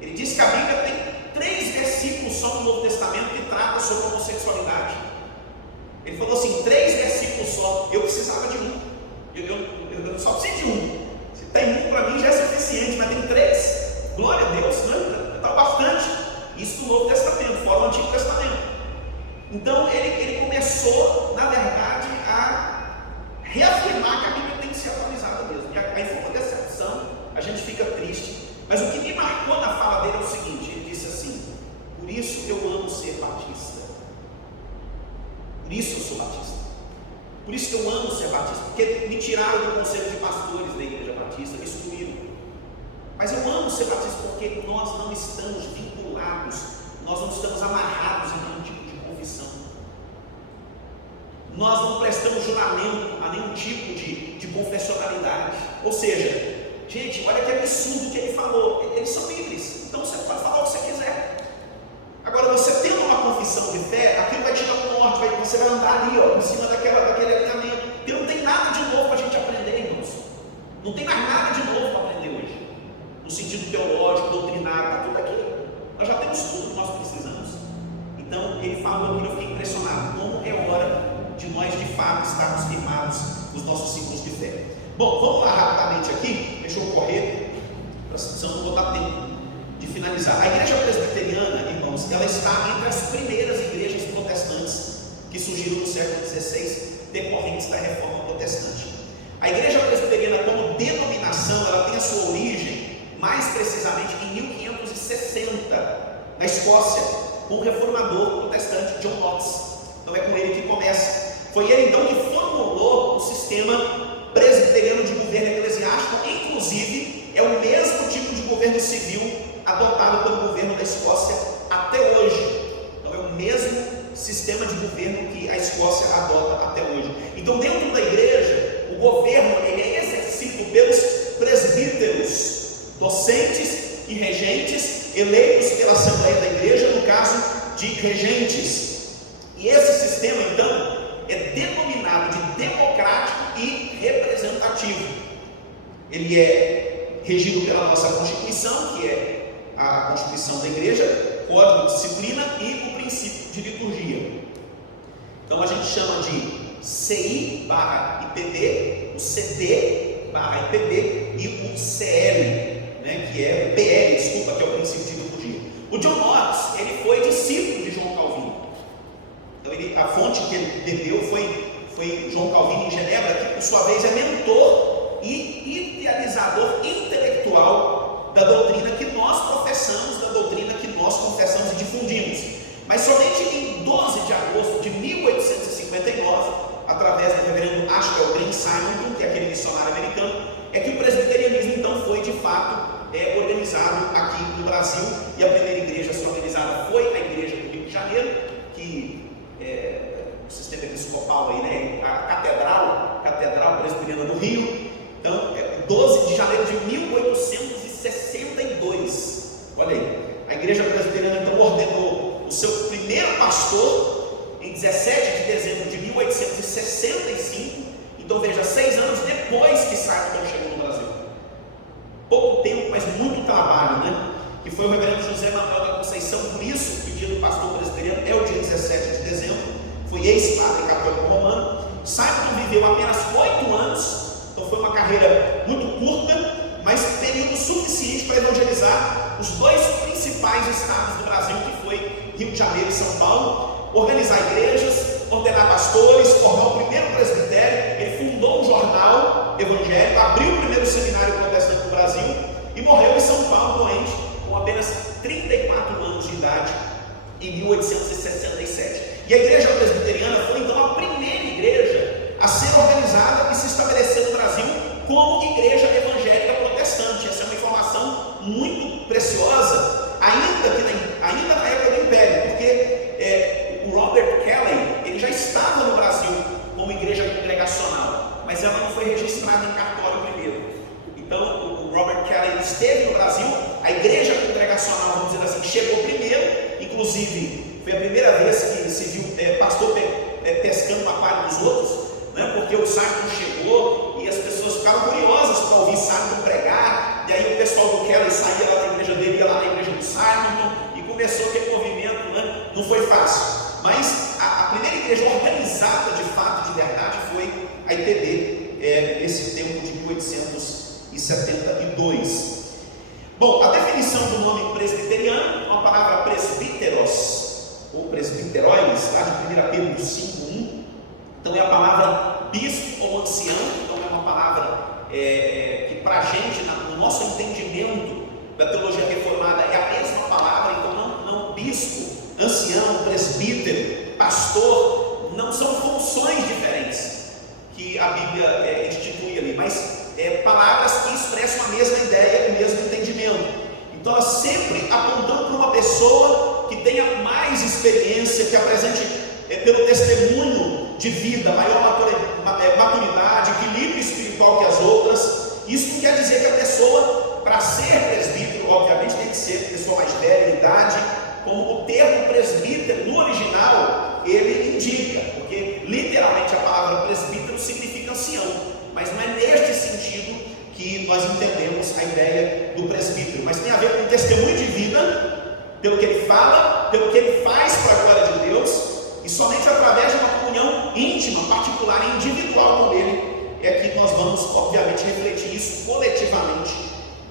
Ele disse que a Bíblia tem 3 versículos só no Novo Testamento que trata sobre a homossexualidade. Ele falou assim: 3 versículos só. Eu precisava de um. Eu só preciso de um. Se tem um, para mim já é suficiente, mas tem 3. Glória a Deus, né? Está bastante. Isso no Novo Testamento, fora o Antigo Testamento. Então ele começou, na verdade, a reafirmar que a Bíblia tem que ser atualizada mesmo. E aí foi uma decepção, a gente fica triste. Mas o que me marcou na fala dele é o seguinte: ele disse assim: por isso eu amo ser batista. Por isso eu sou batista. Por isso que eu amo ser batista. Porque me tiraram do conselho de pastores da Igreja Batista, me excluíram. Mas eu amo ser batista porque nós não estamos vinculados, nós não estamos amarrados em nenhum tipo de confissão. Nós não prestamos juramento a nenhum tipo de confessionalidade. Ou seja, gente, olha que absurdo que ele falou. Eles são livres, então você pode falar o que você quiser. Agora, você tendo uma confissão de fé, aquilo vai te dar um norte, você vai andar ali, ó, em cima daquele alinhamento. E não tem nada de novo para a gente aprender, irmãos. Não tem mais nada de novo para aprender hoje. No sentido teológico, doutrinário, está tudo aqui. Nós já temos tudo que nós precisamos. Então, ele falou aquilo, eu fiquei impressionado. Como é hora de nós, de fato, estarmos firmados nos nossos ciclos de fé. Bom, vamos lá rapidamente aqui, deixa eu correr, senão não vou dar tempo de finalizar. A igreja presbiteriana, irmãos, ela está entre as primeiras igrejas protestantes que surgiram no século XVI, decorrentes da reforma protestante. A igreja presbiteriana, como denominação, ela tem a sua origem, mais precisamente, em 1560, na Escócia, com o reformador protestante John Knox. Então é com ele que começa. Foi ele então que formulou o sistema presbiteriano de governo eclesiástico, inclusive é o mesmo tipo de governo civil adotado pelo governo da Escócia até hoje. Então é o mesmo sistema de governo que a Escócia adota até hoje. Então, dentro da igreja, o governo ele é exercido pelos presbíteros, docentes e regentes eleitos pela Assembleia da Igreja, no caso de regentes. E esse sistema, então, é denominado de democrático e representativo. Ele é regido pela nossa Constituição, que é a Constituição da Igreja, Código de Disciplina e o princípio de liturgia. Então a gente chama de CI/IPB, o CD/IPB e o CL, né, que é o PL, desculpa, que é o princípio de liturgia. O John Knox, ele foi discípulo de João Calvino. Então a fonte que ele bebeu foi João Calvino em Genebra, que por sua vez é mentor e idealizador intelectual da doutrina que nós professamos, da doutrina que nós confessamos e difundimos. Mas somente em 12 de agosto de 1859, através do reverendo Ashbel Green Simonton, que é aquele missionário americano, é que o presbiterianismo então foi de fato organizado aqui no Brasil, e a primeira igreja a ser organizada foi a igreja do Rio de Janeiro, que o sistema episcopal aí, né, Então veja, 6 anos depois que Simon chegou no Brasil. Pouco tempo, mas muito trabalho, né? Que foi o reverendo José Manuel da Conceição. Por isso que o dia do pastor presbiteriano é o dia 17 de dezembro. Foi ex-padre católico romano. Simon viveu apenas 8 anos, então foi uma carreira muito curta, mas período suficiente para evangelizar os 2 principais estados do Brasil, que foi Rio de Janeiro e São Paulo, organizar igrejas, ordenar pastores, formar o primeiro presbitério. Ele fundou um jornal evangélico, abriu o primeiro seminário protestante do Brasil e morreu em São Paulo doente, com apenas 34 anos de idade, em 1867. E a igreja presbiteriana foi então a primeira igreja a ser organizada e se estabelecer no Brasil como igreja evangélica protestante. Essa é uma informação muito preciosa, ainda na época do Império, porque o Robert Kelly, ele já estava no Brasil como igreja congregacional, mas ela não foi registrada em cartório primeiro. Então o Robert Kelly esteve no Brasil, a igreja congregacional, vamos dizer assim, chegou primeiro. Inclusive foi a primeira vez que se viu pastor pescando uma palha dos outros, né? Porque o Simon chegou e as pessoas ficaram curiosas para ouvir Simon pregar, e aí o pessoal do Kelly saía lá da igreja dele, ia lá na igreja do Simon, e começou aquele movimento, né? Não foi fácil, mas a primeira igreja organizada de fato, de verdade, foi a IPB, nesse tempo de 1872. Bom, a definição do nome presbiteriano, uma palavra presbíteros, ou presbiteróis, tá? De 1 Pedro 5:1. Então é a palavra bispo ou ancião. Então é uma palavra que para a gente, no nosso entendimento da teologia reformada, é a mesma palavra. Então não bispo, ancião, presbítero, pastor, não são funções diferentes que a Bíblia institui ali, mas palavras que expressam a mesma ideia, o mesmo entendimento. Então elas sempre apontando para uma pessoa que tenha mais experiência, que apresente pelo testemunho de vida maior maturidade, equilíbrio espiritual que as outras. Isso não quer dizer que a pessoa, para ser presbítero, obviamente tem que ser pessoa mais velha em idade, como o termo presbítero no original ele indica, porque literalmente a palavra presbítero significa ancião, mas não é neste sentido que nós entendemos a ideia do presbítero, mas tem a ver com o testemunho de vida, pelo que ele fala, pelo que ele faz para a glória de Deus, e somente através de uma comunhão íntima, particular e individual com ele, é que nós vamos, obviamente, refletir isso coletivamente,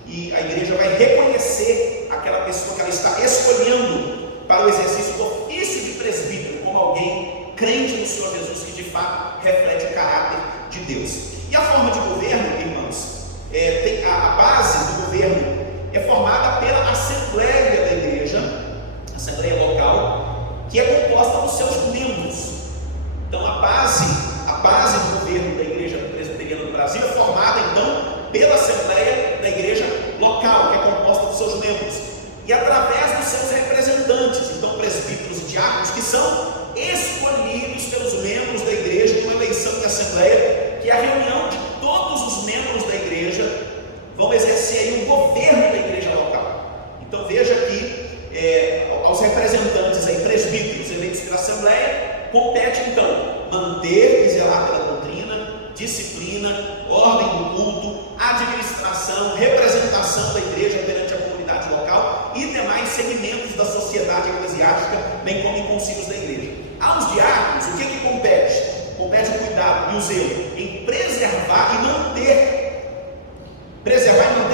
e a igreja vai reconhecer aquela pessoa que ela está escolhendo para o exercício do ofício de presbítero, como alguém crente no Senhor Jesus, que de fato reflete o caráter de Deus. E a forma de governo, irmãos, tem a base do governo é formada pela assembleia da igreja, assembleia local, que é composta dos seus membros. Então a base do governo da igreja presbiteriana do Brasil é formada então pela assembleia da igreja local, que é composta dos seus membros, e através dos seus representantes, então presbíteros e diáconos, que são escolhidos pelos membros da igreja numa eleição de assembleia, que é a reunião de todos os membros da igreja, vão exercer aí o governo da igreja local. Então veja que aos representantes aí, presbíteros eleitos pela assembleia, compete então manter e zelar pela doutrina, disciplina, ordem do culto, administração, representação da igreja perante a comunidade local e demais segmentos da sociedade eclesiástica, bem como em concílios da igreja. Aos diáconos, o que compete? Compete o cuidado e o zelo em preservar e manter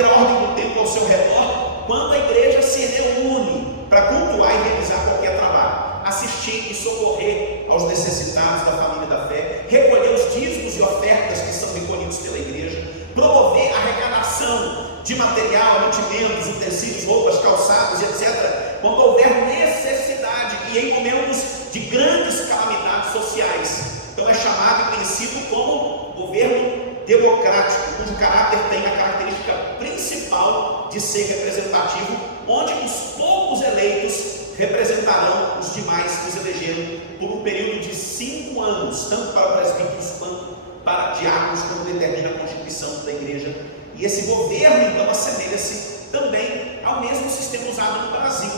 a ordem do templo ao seu redor, quando a igreja se reúne para cultuar e realizar qualquer trabalho, assistir e socorrer aos necessitados da família da fé, recolher os dízimos e ofertas que são recolhidos pela igreja, promover a arrecadação de material, mantimentos, utensílios, roupas, calçados, etc., quando houver necessidade e em momentos de grandes calamidades sociais. Então é chamado e conhecido como governo democrático, cujo caráter tem a característica principal de ser representativo, onde os poucos eleitos representarão os demais que os elegeram por um período de 5 anos, tanto para presbíteros quanto para diáconos, como determina a Constituição da igreja. E esse governo então assemelha-se também ao mesmo sistema usado no Brasil.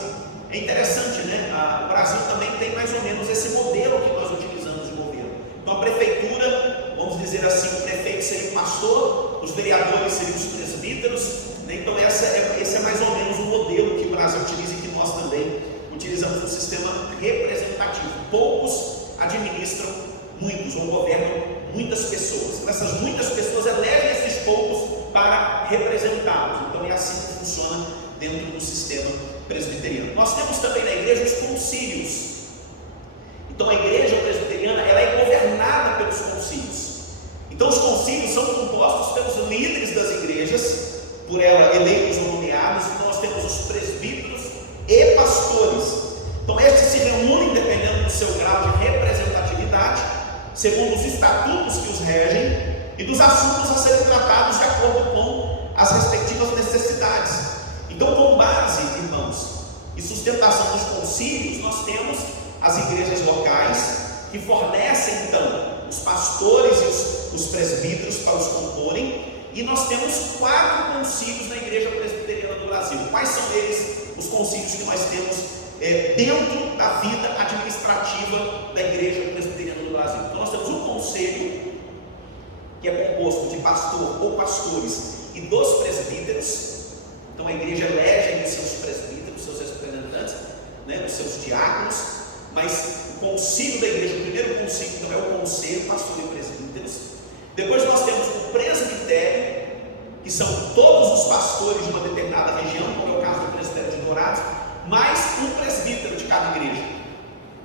É interessante, né? O Brasil também tem mais ou menos esse modelo que nós utilizamos de governo. Então a prefeitura, vamos dizer assim, vereadores seriam os presbíteros, né? Então esse é mais ou menos o modelo que o Brasil utiliza e que nós também utilizamos no sistema representativo. Poucos administram muitos ou governam muitas pessoas. Essas muitas pessoas elegem esses poucos para representá-los. Então é assim que funciona dentro do sistema presbiteriano. Nós temos também na igreja os concílios. Então a igreja presbiteriana ela é governada pelos concílios. Então os concílios são compostos pelos líderes das igrejas, por ela eleitos ou nomeados. Então nós temos os presbíteros e pastores. Então estes se reúnem dependendo do seu grau de representatividade, segundo os estatutos que os regem e dos assuntos a serem tratados de acordo com as respectivas necessidades. Então, com base, irmãos, e sustentação dos concílios, nós temos as igrejas locais que fornecem então os pastores e os presbíteros para os comporem, e nós temos 4 concílios na igreja presbiteriana do Brasil. Quais são eles, os concílios que nós temos dentro da vida administrativa da igreja presbiteriana do Brasil? Então nós temos um conselho que é composto de pastor ou pastores e dos presbíteros. Então a igreja elege os seus presbíteros, os seus representantes, né, os seus diáconos, mas o concílio da igreja, o primeiro concílio então é o conselho, pastor e presbíteros. Depois nós temos o presbitério, que são todos os pastores de uma determinada região, como é o caso do presbitério de Dourados, mais um presbítero de cada igreja.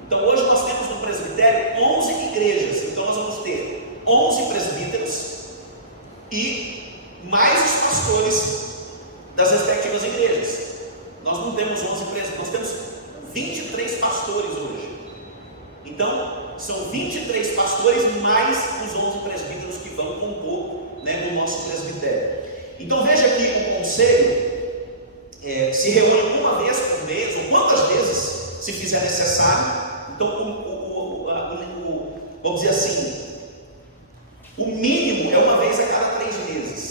Então hoje nós temos no presbitério 11 igrejas. Então nós vamos ter 11 presbíteros e mais os pastores das respectivas igrejas. Nós não temos 11 presbíteros, nós temos 23 pastores hoje. Então são 23 pastores mais os 11 presbíteros que vão compor, né, o nosso presbitério. Então veja que o conselho se reúne uma vez por mês, ou quantas vezes se fizer necessário. Então vamos dizer assim, o mínimo é uma vez a cada 3 meses.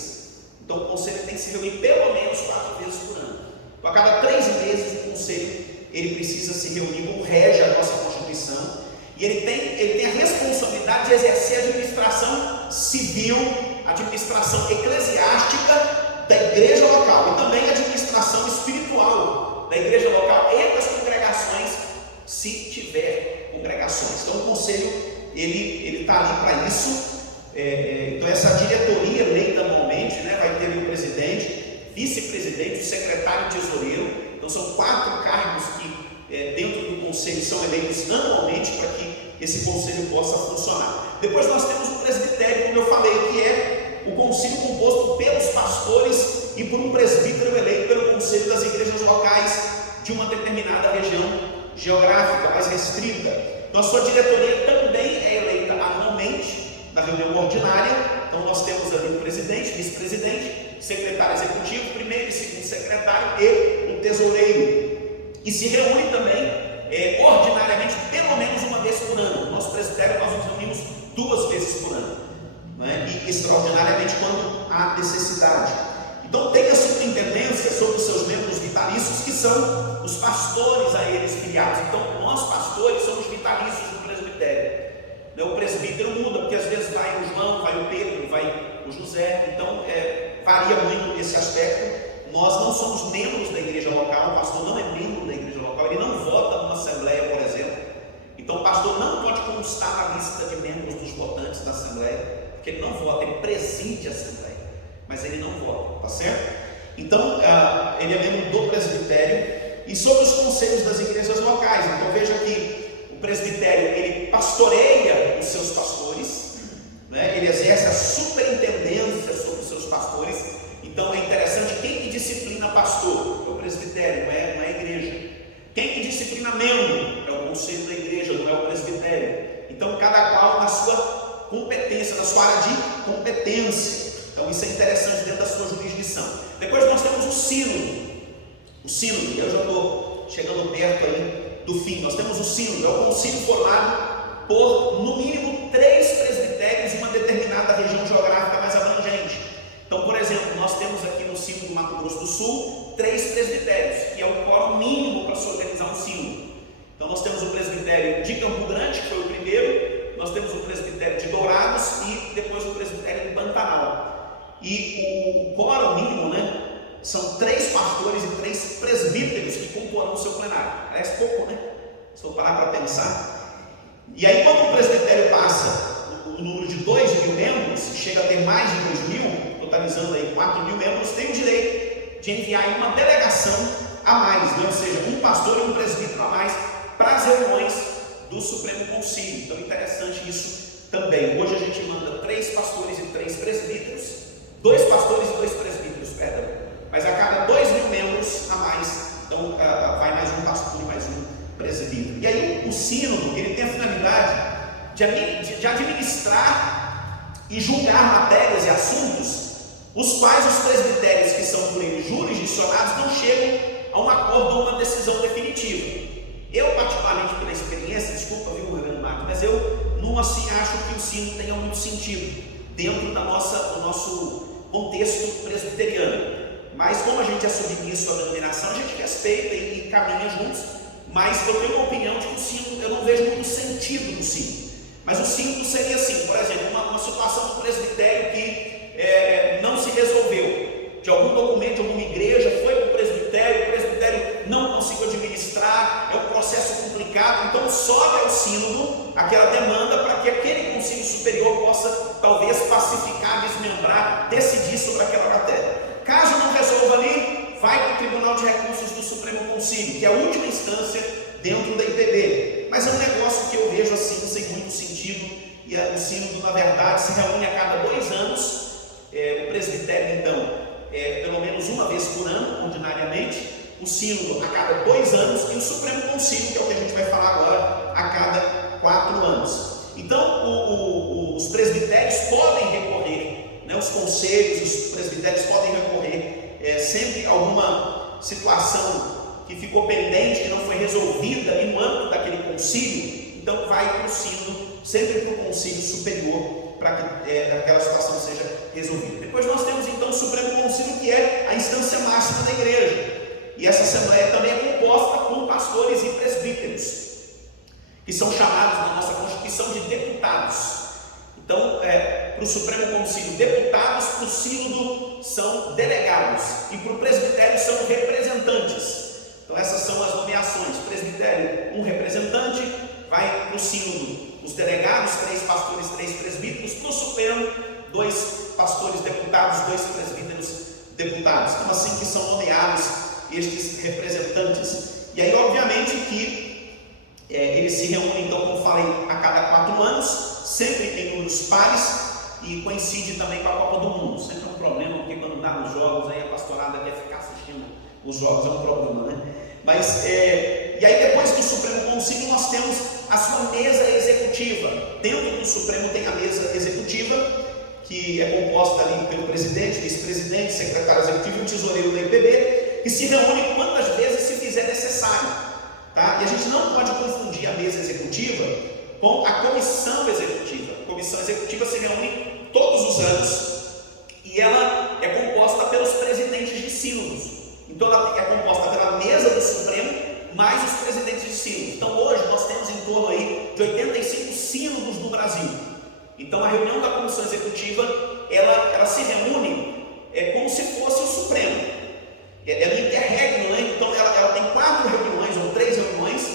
Então o conselho tem que se reunir pelo menos 4 vezes por ano. Então a cada 3 meses o conselho ele precisa se reunir, como rege a nossa Constituição, e ele tem a responsabilidade de exercer a administração civil, a administração eclesiástica da igreja local, e também a administração espiritual da igreja local e das congregações, se tiver congregações. Então o conselho ele está ali para isso. Então essa diretoria eleita anualmente, né, vai ter o presidente, vice-presidente, o secretário e tesoureiro. Então são 4 cargos que dentro do conselho são eleitos anualmente para que esse conselho possa funcionar. Depois nós temos o presbitério, como eu falei, que é o conselho composto pelos pastores e por um presbítero eleito pelo conselho das igrejas locais de uma determinada região geográfica mais restrita. Então a sua diretoria também é eleita anualmente na reunião ordinária. Então nós temos ali o presidente, vice-presidente, secretário executivo, primeiro e segundo secretário e o tesoureiro. E se reúne também ordinariamente pelo menos uma vez por ano. No nosso presbitério nós nos reunimos 2 vezes por ano, né? E extraordinariamente quando há necessidade. Então tem a superintendência sobre os seus membros vitalícios, que são os pastores a eles filiados. Então nós pastores somos vitalícios do presbitério. O presbítero muda, porque às vezes vai o João, vai o Pedro, vai o José. Então varia muito esse aspecto. Nós não somos membros da igreja local, o pastor não é membro da igreja local, ele não vota numa assembleia, por exemplo. Então o pastor não pode constar na lista de membros dos votantes da assembleia, porque ele não vota, ele preside a assembleia, mas ele não vota, tá certo? Então ele é membro do presbitério e sobre os conselhos das igrejas locais. Então veja que o presbitério ele pastoreia os seus pastores, né? Ele exerce a superintendência sobre os seus pastores. Então é interessante, quem que disciplina pastor? É o presbitério, não é a igreja. Quem que disciplina membro? É o conselho da igreja, não é o presbitério. Então cada qual na sua competência, na sua área de competência. Então isso é interessante dentro da sua jurisdição. Depois nós temos o sínodo. O sínodo, eu já estou chegando perto aí do fim. Nós temos o sínodo, é o concílio formado por no mínimo 3 presbitérios em uma determinada região geográfica mais abrangente. Então, por exemplo, nós temos aqui no sínodo do Mato Grosso do Sul 3 presbitérios, que é o quórum mínimo para se organizar um sínodo. Então nós temos o presbitério de Campo Grande, que foi o primeiro, nós temos o presbitério de Dourados e depois o presbitério de Pantanal. e o quórum mínimo, né, são 3 pastores e 3 presbíteros que comporão o seu plenário. Parece pouco, né? Se eu parar para pensar. E aí, quando o presbitério passa o número de 2.000 membros, chega a ter mais de 2.000, totalizando aí 4.000 membros, tem o direito de enviar uma delegação a mais, né? Ou seja, um pastor e um presbítero a mais para as reuniões do Supremo Concílio. Então, interessante isso também. Hoje a gente manda 3 pastores e 3 presbíteros, 2 pastores e 2 presbíteros, perdão. Mas a cada 2.000 membros a mais, então vai mais um pastor e mais um presbítero. E aí o sínodo, ele tem a finalidade de administrar e julgar matérias e assuntos os quais os presbitérios que são por ele jurisdicionados não chegam a um acordo ou uma decisão definitiva. Eu, particularmente pela experiência, desculpa, viu, Reverendo Marcos, mas eu não assim acho que o sínodo tenha muito sentido dentro do nosso contexto presbiteriano. Mas como a gente é submisso à denominação, a gente respeita e caminha juntos. Mas eu tenho uma opinião de que o sínodo, eu não vejo muito sentido no sínodo. Mas o sínodo seria assim, por exemplo, uma situação do presbitério que não se resolveu. De algum documento de alguma igreja, foi para o presbitério não conseguiu administrar, é um processo complicado, então sobe ao sínodo aquela demanda para que aquele concílio superior possa talvez pacificar, desmembrar, decidir sobre aquela matéria. Caso não resolva ali, vai para o Tribunal de Recursos do Supremo Concílio, que é a última instância dentro da IPB. Mas é um negócio que eu vejo assim, sem muito sentido, e o sínodo, na verdade, se reúne a cada 2 anos, o presbitério, então, pelo menos uma vez por ano, ordinariamente, o sínodo a cada 2 anos, e o Supremo Concílio, que é o que a gente vai falar agora, a cada 4 anos. Então, os presbitérios podem recorrer, né, os conselhos, os presbitérios podem recorrer sempre a alguma situação que ficou pendente, que não foi resolvida ali no âmbito daquele concílio, então vai para o sínodo, sempre para o concílio superior, para que aquela situação seja resolvida. Depois nós temos então o Supremo Concílio, que é a instância máxima da igreja, e essa assembleia também é composta por pastores e presbíteros, que são chamados na nossa Constituição de deputados. Então, para o Supremo Concílio, deputados, para o sínodo são delegados, e para o presbitério são representantes. Então essas são as nomeações: presbitério, um representante, vai para o sínodo os delegados, 3 pastores, 3 presbíteros, para o Supremo, 2 pastores deputados, 2 presbíteros deputados. Então assim que são nomeados estes representantes. E aí obviamente que eles se reúnem, então, como falei, a cada 4 anos, sempre em números pares, e coincide também com a Copa do Mundo. Sempre é um problema, porque quando dá os jogos, aí a pastorada quer ficar assistindo os jogos, é um problema, né? Mas, e aí depois do Supremo Concílio nós temos a sua mesa executiva. Dentro do Supremo tem a mesa executiva, que é composta ali pelo presidente, vice-presidente, secretário executivo e o tesoureiro da IPB, que se reúne quantas vezes se fizer necessário, tá? E a gente não pode confundir a mesa executiva com a comissão executiva. A comissão executiva se reúne todos os anos e ela é composta pelos presidentes de sínodos. Então ela é composta pela mesa do Supremo mais os presidentes de sínodos. Então hoje nós temos em torno aí de 85 sínodos no Brasil. Então a reunião da comissão executiva ela se reúne como se fosse o Supremo. É no interregno, né? Então ela tem 4 reuniões ou 3 reuniões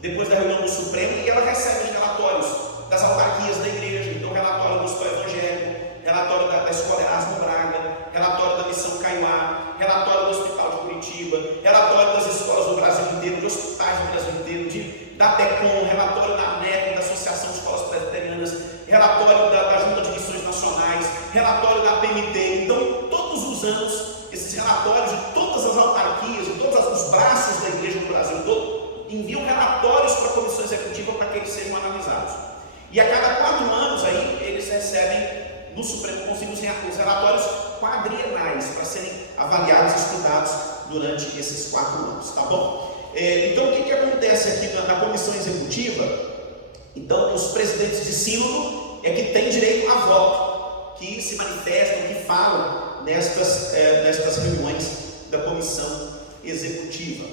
depois da reunião do Supremo, e ela recebe os relatórios das autarquias da igreja. Então relatório do Hospital Evangélico, relatório da Escola Erasmo Braga, relatório da Missão Caiuá, relatório do Hospital de Curitiba, relatório das escolas do Brasil inteiro, de hospitais do Brasil inteiro, da TECOM, relatório da ANEP, da Associação de Escolas Presbiterianas, relatório da Junta de Missões Nacionais, relatório da PMT. Então, todos os anos, esses relatórios de todas as autarquias, de todos os braços da igreja no Brasil todo, enviam relatórios para a comissão executiva para que eles sejam analisados. E a cada 4 anos aí, eles recebem no Supremo Concílio os relatórios quadrienais para serem avaliados e estudados durante esses 4 anos, tá bom? Então o que acontece aqui na comissão executiva? Então os presidentes de sínodo é que têm direito a voto, que se manifestam, que falam nestas reuniões da comissão executiva.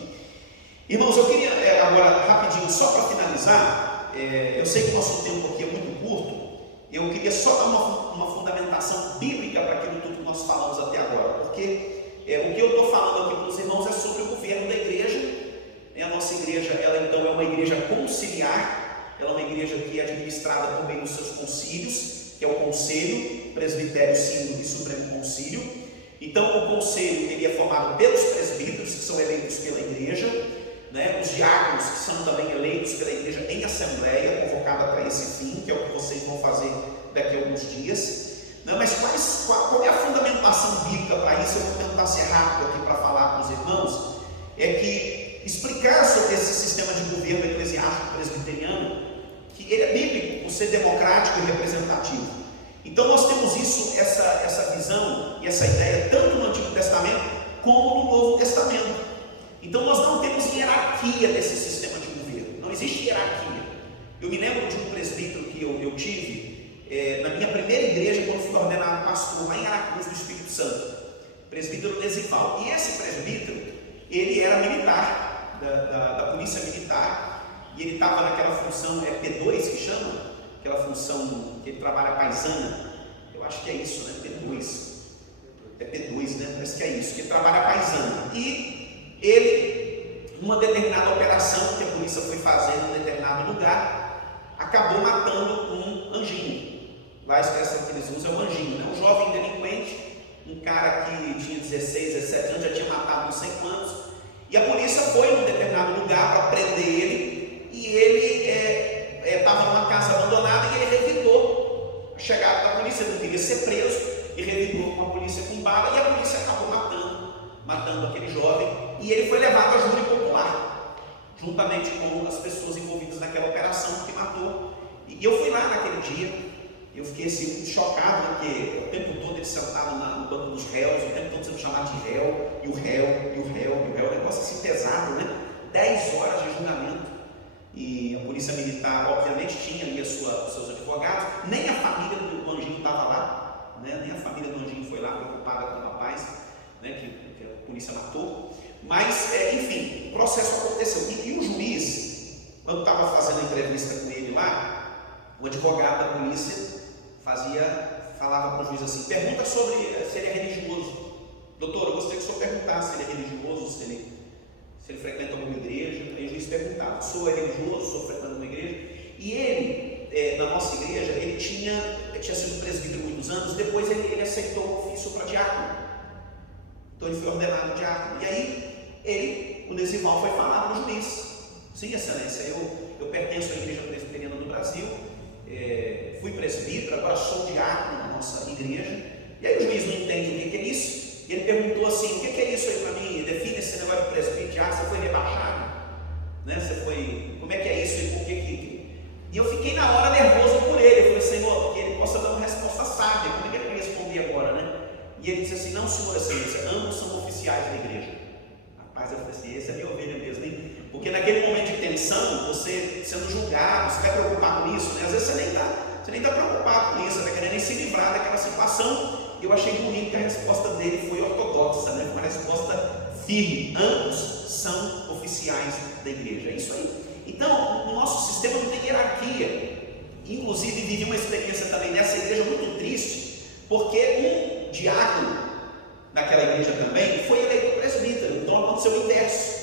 Irmãos, eu queria agora rapidinho, só para finalizar, eu sei que o nosso tempo aqui é muito curto, eu queria só dar uma fundamentação bíblica para aquilo tudo que nós eu estou falando aqui para os irmãos é sobre o governo da igreja. A nossa igreja, ela então é uma igreja conciliar, ela é uma igreja que é administrada por meio dos seus concílios, que é o conselho, presbitério, sínodo e supremo concílio. Então o conselho ele é formado pelos presbíteros, que são eleitos pela igreja, né? Os diáconos, que são também eleitos pela igreja em assembleia, convocada para esse fim, que é o que vocês vão fazer daqui a alguns dias. Não, mas qual é a fundamentação bíblica para isso? Eu vou tentar ser rápido aqui para falar com os irmãos. É que explicar sobre esse sistema de governo eclesiástico presbiteriano, que ele é bíblico, por ser democrático e representativo. Então nós temos isso, essa visão e essa ideia tanto no Antigo Testamento como no Novo Testamento. Então nós não temos hierarquia desse sistema de governo, não existe hierarquia. Eu me lembro de um presbítero que eu tive na minha primeira igreja, quando fui ordenado pastor lá em Aracruz do Espírito Santo, presbítero Desival. E esse presbítero, ele era militar, da polícia militar, e ele estava naquela função P2 que chama, aquela função que ele trabalha paisana, eu acho que é isso, né? P2, né? Parece que é isso, que ele trabalha paisana. E ele, numa determinada operação que a polícia foi fazer em um determinado lugar, acabou matando um anjinho. Lá a expressão que eles usam é o anjinho, né? Um jovem delinquente, um cara que tinha 16, 17 anos, já tinha matado não sei quantos, e a polícia foi num determinado lugar para prender ele, e ele estava numa casa abandonada e ele revidou a chegada da polícia. Ele não queria ser preso e revidou com a polícia com bala, e a polícia acabou matando aquele jovem, e ele foi levado a júri popular, juntamente com as pessoas envolvidas naquela operação que matou. E eu fui lá naquele dia. Eu fiquei assim, muito chocado, porque o tempo todo ele sentado no banco dos réus, o tempo todo sendo chamado de réu, e o réu, um negócio assim pesado, né? 10 horas de julgamento. E a polícia militar, obviamente, tinha ali os seus advogados, nem a família do anjinho estava lá, né? Nem a família do anjinho foi lá preocupada com o rapaz, né? que a polícia matou. Mas, enfim, o processo aconteceu. E o juiz, quando estava fazendo a entrevista com ele lá, o advogado da polícia falava para o juiz assim: pergunta sobre se ele é religioso. Doutor, eu gostaria que o senhor perguntasse se ele é religioso, se ele frequenta alguma igreja. Aí o juiz perguntava: o senhor é religioso, o senhor frequenta uma igreja? E ele, na nossa igreja, ele tinha sido presbítero há muitos anos. Depois ele aceitou o ofício para diácono. Então ele foi ordenado diácono. E aí o Desival foi falar para o juiz: sim, excelência, eu pertenço à igreja presbiteriana do Brasil, fui presbítero, agora sou diácono na nossa igreja. E aí o juiz não entende o que é isso, e ele perguntou assim: o que é isso aí para mim? Define esse negócio de presbítero, diácono, você foi rebaixado? Né? Como é que é isso e por que? E eu fiquei na hora nervoso por ele. Eu falei: Senhor, que ele possa dar uma resposta sábia, como é que ele vai responder agora, né? E ele disse assim: não, senhor, excelência, ambos são oficiais da igreja. Rapaz, eu falei assim: esse é minha ovelha mesmo, hein? Porque naquele momento de tensão, você sendo julgado, você vai preocupar com isso, né? Às vezes você nem está preocupado com isso, você está querendo nem se livrar daquela situação. E eu achei bonito que a resposta dele foi ortodoxa, né? Foi uma resposta firme: ambos são oficiais da igreja. É isso aí. Então, o nosso sistema não tem hierarquia. Inclusive, vivi uma experiência também nessa igreja muito triste, porque um diácono naquela igreja também foi eleito presbítero. Então aconteceu o inverso.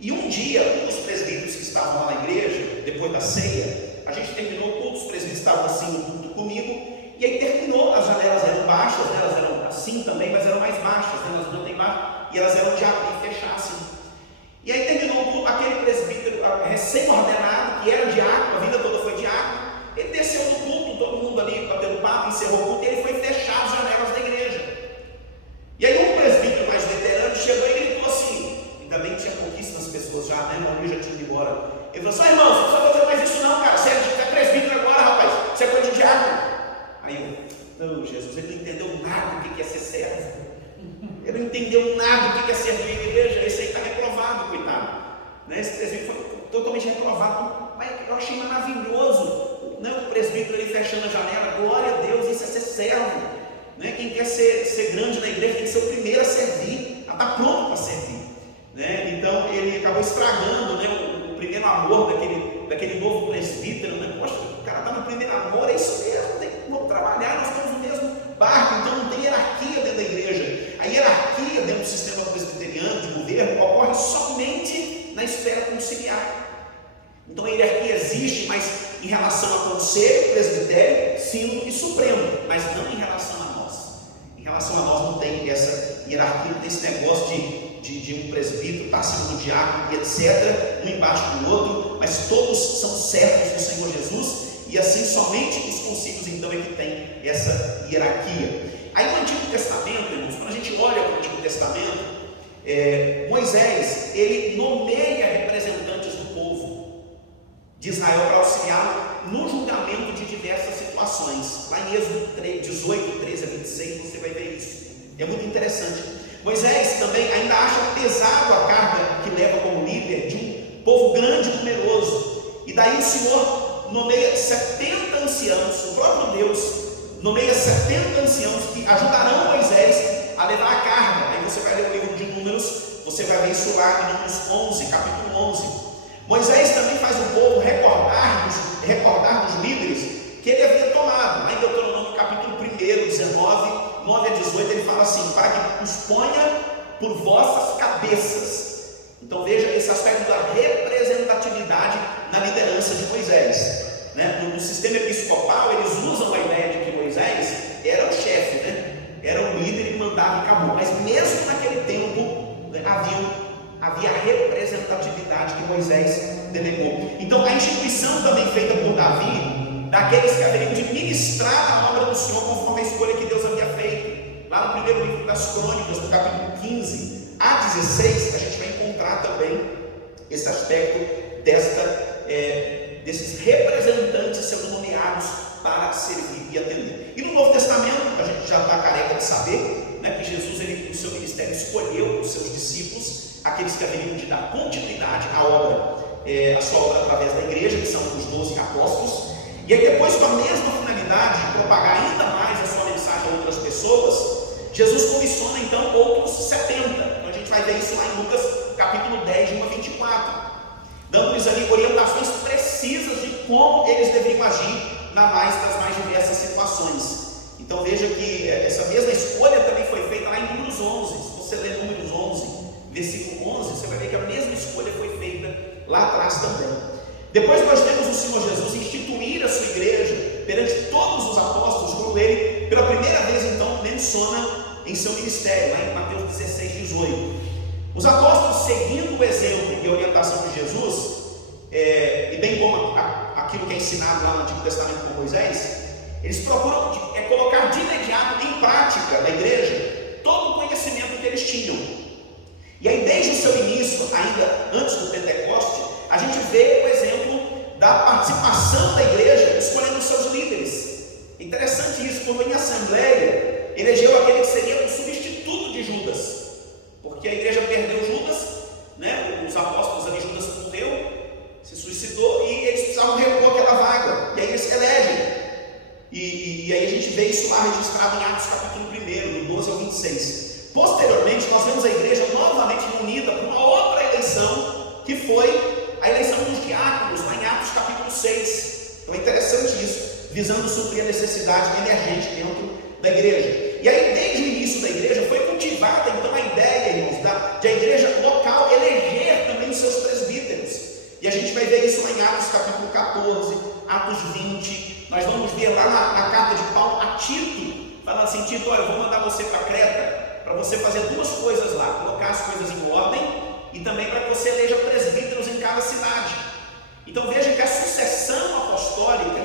E um dia, um dos presbíteros que estavam lá na igreja, depois da ceia, a gente terminou, todos os presbíteros estavam assim no culto comigo, e aí terminou, as janelas eram baixas, né? Elas eram assim também, mas eram mais baixas, né? Elas não têm baixo, e elas eram de abrir e fechar assim. E aí terminou o culto, aquele presbítero recém-ordenado, que era diácono, a vida toda foi diácono, ele desceu do culto, todo mundo ali batendo papo, encerrou o culto, e ele foi fechar as janelas da igreja. E aí um presbítero mais veterano chegou e gritou assim, ainda bem que tinha pouquíssimas pessoas já, né? A maioria já tinha ido embora. Ele falou assim: irmão, você não precisa fazer mais isso não, cara, você é presbítero agora, rapaz, você é coisa de diácono. Aí eu: não, Jesus, ele não entendeu nada do que é ser servo, ele não entendeu nada do que é servir a igreja, esse aí está reprovado, coitado, né? Esse presbítero foi totalmente reprovado. Mas eu achei maravilhoso, né? O presbítero ali fechando a janela: glória a Deus, isso é ser servo, né? Quem quer ser grande na igreja tem que ser o primeiro a servir, a estar pronto para servir, né? Então ele acabou estragando, né, o primeiro amor daquele novo presbítero, né? Poxa, o cara está no primeiro amor, é isso mesmo, tem que trabalhar, nós estamos no mesmo barco. Então não tem hierarquia dentro da igreja. A hierarquia dentro do sistema Então a hierarquia existe, mas em relação a conselho, presbitério, sínodo e supremo, mas não em relação a nós. Em relação a nós não tem essa hierarquia, não tem esse negócio de um presbítero estar acima do diácono e etc., um embaixo do outro, mas todos são servos do Senhor Jesus, e assim somente os concílios então é que tem essa hierarquia. Aí no Antigo Testamento, irmãos, quando a gente olha para o Antigo Testamento, Moisés, ele nomeia representantes do povo de Israel para auxiliar no julgamento de diversas situações. Lá em Êxodo 18, 13 a 26, você vai ver isso. É muito interessante. Moisés também ainda acha pesado a carga que leva como líder de um povo grande e numeroso. E daí o Senhor nomeia 70 anciãos, o próprio Deus nomeia 70 anciãos que ajudarão Moisés a levar a carga. Aí você vai ler o livro de Números, você vai ver isso lá em Números 11, capítulo 11. Moisés também faz o povo recordar dos líderes que ele havia tomado. Lá em Deuteronômio capítulo 1, 19, 9 a 18, ele fala assim: para que os ponha por vossas cabeças. Então veja esse aspecto da representatividade na liderança de Moisés. No sistema episcopal, eles usam a ideia de que Moisés era o chefe, era o líder e mandava e acabou. Mas mesmo naquele tempo, havia a representatividade que Moisés delegou. Então a instituição também feita por Davi, daqueles que haveriam de ministrar a obra do Senhor conforme a escolha que Deus havia feito. Lá no primeiro livro das Crônicas, no capítulo 15 a 16, a gente vai encontrar também esse aspecto desses representantes sendo nomeados para servir e atender. E no Novo Testamento, a gente já está careca de saber, que Jesus, no seu ministério, escolheu os seus discípulos, aqueles que haveriam de dar continuidade à obra, a sua obra através da igreja, que são os 12 apóstolos. E aí depois, com a mesma finalidade de propagar ainda mais a sua mensagem a outras pessoas, Jesus comissiona então outros 70. Então a gente vai ver isso lá em Lucas capítulo 10, de 1 a 24, dando-lhes ali orientações precisas de como eles deveriam agir das mais diversas situações. Então veja que essa mesma escolha também foi feita lá em Números 11. Se você ler Números 11, versículo 11, você vai ver que a mesma escolha foi feita lá atrás também. Depois nós temos o Senhor Jesus instituir a sua igreja perante todos os apóstolos, como ele pela primeira vez então menciona em seu ministério, lá em Mateus 16, 18. Os apóstolos, seguindo o exemplo e a orientação de Jesus, e bem como aquilo que é ensinado lá no Antigo Testamento por Moisés, eles procuram colocar de imediato em prática na igreja todo o conhecimento que eles tinham. E aí, desde o seu início, ainda antes do Pentecoste, a gente vê o exemplo da participação da igreja escolhendo os seus líderes. Interessante isso, quando em assembleia elegeu aquele que seria o substituto de Judas, porque a igreja perdeu Judas, os apóstolos ali, Judas morreu, se suicidou, e eles precisavam repor aquela vaga, e aí eles elegem. E aí a gente vê isso lá registrado em Atos capítulo 1, do 12 ao 26. Posteriormente, nós vemos a igreja novamente reunida para uma outra eleição, que foi a eleição dos diáconos, lá em Atos capítulo 6. Então é interessante isso, visando suprir a necessidade emergente dentro da igreja. E aí, desde o início da igreja, foi cultivada então a ideia, irmãos, de a igreja local eleger também os seus presbíteros. E a gente vai ver isso lá em Atos capítulo 14, Atos 20. Nós vamos ver lá na carta de Paulo a Tito, falando assim: Tito, olha, eu vou mandar você para Creta, para você fazer duas coisas lá, colocar as coisas em ordem, e também para que você eleja presbíteros em cada cidade. Então veja que a sucessão apostólica,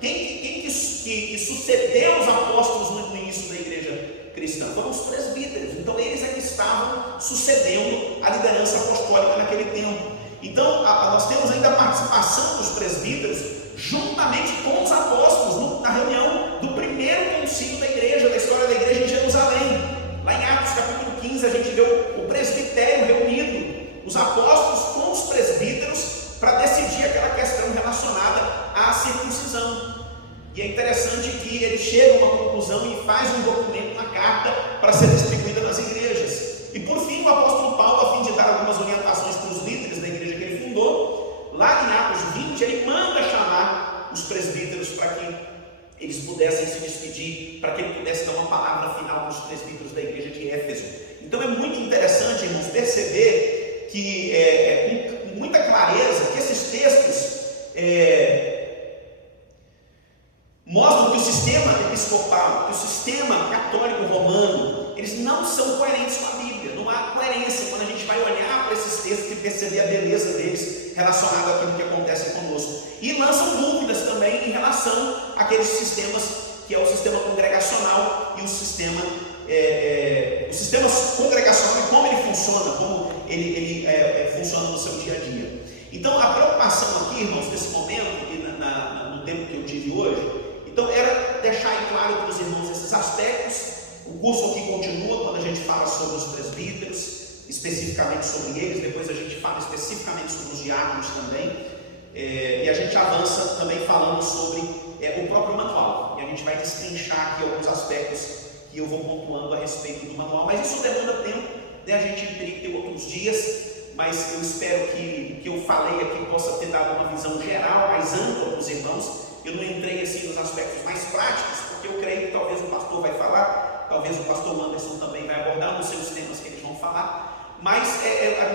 quem que sucedeu os apóstolos no início da igreja cristã? Foram os presbíteros. Então eles é que estavam sucedendo a liderança apostólica naquele tempo. Então nós temos ainda a participação dos presbíteros juntamente com os apóstolos na reunião do primeiro concílio da igreja, da história da igreja em Jerusalém. Lá em Atos capítulo 15 a gente vê o presbitério reunido, os apóstolos com os presbíteros, para decidir aquela questão relacionada à circuncisão. E é interessante que ele chega a uma conclusão e faz um documento, uma carta, para ser distribuída nas igrejas. E por fim, o apóstolo Paulo, a fim de dar algumas orientações para os líderes da igreja que ele fundou, lá em Atos 20, ele manda chamar os presbíteros para que eles pudessem se despedir, para que ele pudesse dar uma palavra final para os presbíteros da igreja de Éfeso. Então é muito interessante, irmãos, perceber que com muita clareza que esses textos mostram que o sistema episcopal, que o sistema católico romano, eles não são coerentes com a Bíblia. Não há coerência quando a gente vai olhar para esses textos e perceber a beleza deles relacionada àquilo que acontece conosco. E lançam dúvidas também em relação àqueles sistemas, que é o sistema congregacional e o sistema congregacional e como ele funciona, como ele funciona no seu dia a dia. Então a preocupação aqui, irmãos, nesse momento e no tempo que eu tive hoje, então era deixar claro para os irmãos esses aspectos. O curso aqui continua quando a gente fala sobre os presbíteros, especificamente sobre eles, depois a gente fala especificamente sobre os diáconos também, e a gente avança também falando sobre o próprio manual, e a gente vai destrinchar aqui alguns aspectos que eu vou pontuando a respeito do manual, mas isso demanda tempo, né? A gente teria que ter outros dias, mas eu espero que o que eu falei aqui possa ter dado uma visão geral, mais ampla para os irmãos. Eu não entrei assim nos aspectos mais práticos, porque eu creio que talvez o pastor vai falar, talvez o pastor Anderson também vai abordar nos seus temas que eles vão falar, mas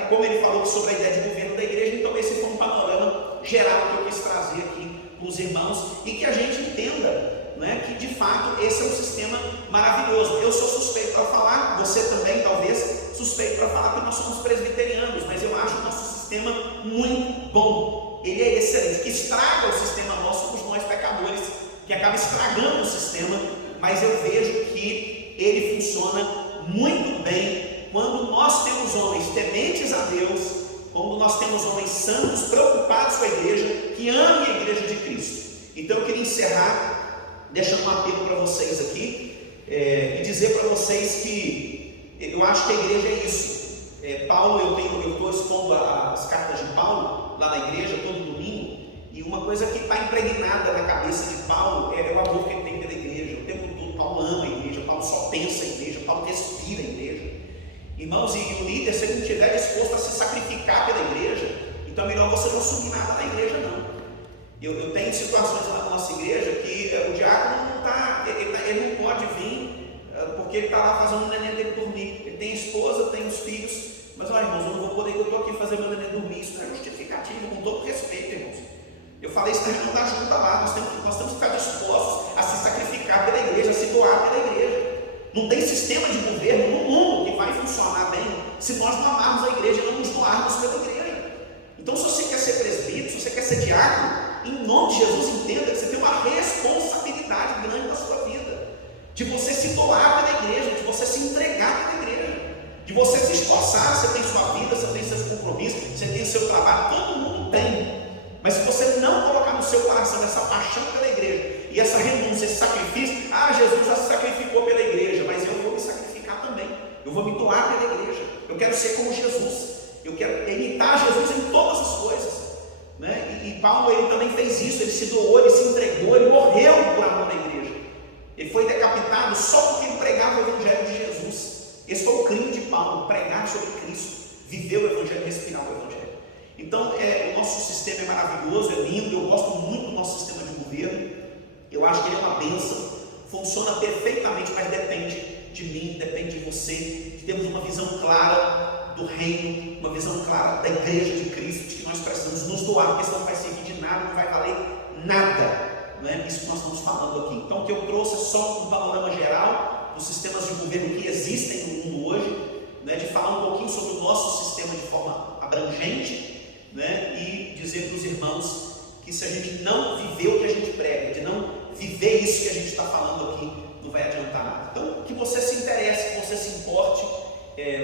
como ele falou sobre a ideia de governo da igreja, então esse foi um panorama geral que eu quis trazer aqui para os irmãos, e que a gente entenda, né, que de fato esse é um sistema maravilhoso. Eu sou suspeito para falar, você também talvez suspeito para falar, porque nós somos presbiterianos, mas eu acho o nosso sistema muito bom. Ele é excelente. Que estraga o sistema nosso somos nós pecadores, que acaba estragando o sistema, mas eu vejo que ele funciona muito bem quando nós temos homens tementes a Deus, quando nós temos homens santos, preocupados com a igreja, que amem a igreja de Cristo. Então eu queria encerrar deixando um apelo para vocês aqui, e dizer para vocês que eu acho que a igreja é isso. Paulo, eu estou expondo as cartas de Paulo lá na igreja todo domingo, e uma coisa que está impregnada na cabeça de Paulo é o amor que ele tem pela igreja. O tempo todo Paulo ama a igreja, Paulo só pensa a igreja, Paulo respira a igreja. Irmãos, e o líder, se ele não estiver disposto a se sacrificar pela igreja, então é melhor você não assumir nada na igreja, não. Eu tenho situações lá na nossa igreja que o diácono não está, ele não pode vir, porque ele está lá fazendo o neném dele dormir. Ele tem esposa, tem os filhos, mas olha, irmãos, eu não vou poder, eu estou aqui fazer meu neném dormir. Isso não é justificativo, com todo respeito, irmãos. Eu falei isso na reunião da junta lá, nós temos que estar dispostos a se sacrificar pela igreja, a se doar pela igreja. Não tem sistema de governo no mundo que vai funcionar bem se nós não amarmos a igreja e não nos doarmos pela igreja. Então, se você quer ser presbítero, se você quer ser diácono, em nome de Jesus, entenda que você tem uma responsabilidade grande na sua vida, de você se doar pela igreja, de você se entregar pela igreja, de você se esforçar. Você tem sua vida, você tem seus compromissos, você tem o seu trabalho, todo mundo tem. Mas se você não colocar no seu coração essa paixão pela igreja e essa renúncia, esse sacrifício, Jesus já se sacrificou pela igreja, mas eu vou me sacrificar também, eu vou me doar pela igreja, eu quero ser como Jesus, eu quero imitar Jesus em todas as coisas, né? E Paulo, ele também fez isso, ele se doou, ele se entregou, ele morreu por amor da igreja. Ele foi decapitado só porque ele pregava o evangelho de Jesus. Esse foi o crime de Paulo, pregar sobre Cristo, viver o evangelho, respirar o evangelho. Então, o nosso sistema é maravilhoso, é lindo, eu gosto muito do nosso sistema de governo, eu acho que ele é uma bênção, funciona perfeitamente, mas depende de mim, depende de você, de termos uma visão clara do reino, uma visão clara da igreja de Cristo, de que nós precisamos nos doar, porque senão não vai servir de nada, não vai valer nada, não é isso que nós estamos falando aqui. Então, o que eu trouxe é só um panorama geral dos sistemas de governo que existem no mundo hoje, né, de falar um pouquinho sobre o nosso sistema de forma abrangente, né, e dizer para os irmãos que se a gente não viver o que a gente prega, de não viver isso que a gente está falando aqui, não vai adiantar nada. Então, que você se interesse, que você se importe.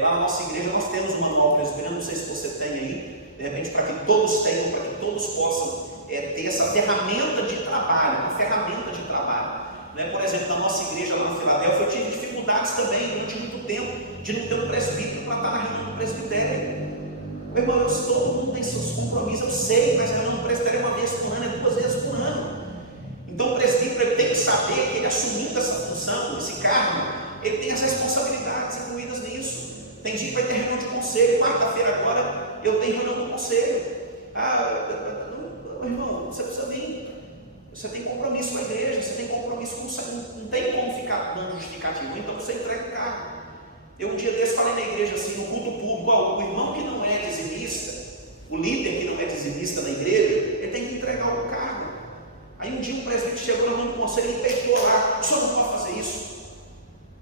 Lá na nossa igreja nós temos um manual presbiteriano, não sei se você tem aí, de repente para que todos tenham, para que todos possam ter essa ferramenta de trabalho, uma ferramenta de trabalho, né? Por exemplo, na nossa igreja lá na Filadélfia, eu tive dificuldades também durante muito tempo de não ter um presbítero para estar na reunião do presbitério. Meu irmão, todo mundo tem seus compromissos, eu sei, mas a reunião do presbitério é uma vez por ano, é 2 vezes por ano. Então o presbítero ele tem que saber que ele, assumindo essa função, esse cargo, ele tem as responsabilidades incluídas nisso. Tem dia que vai ter reunião de conselho, quarta-feira agora eu tenho reunião do conselho. Meu irmão, você precisa vir. Você tem compromisso com a igreja, você tem compromisso com o Senhor, não tem como ficar dando justificativo, então você entrega o cargo. Eu um dia desse falei na igreja assim, no culto público, o irmão que não é dizimista, o líder que não é dizimista na igreja, ele tem que entregar o cargo. Aí um dia um presidente chegou no do conselho e peitou lá: o senhor não pode fazer isso.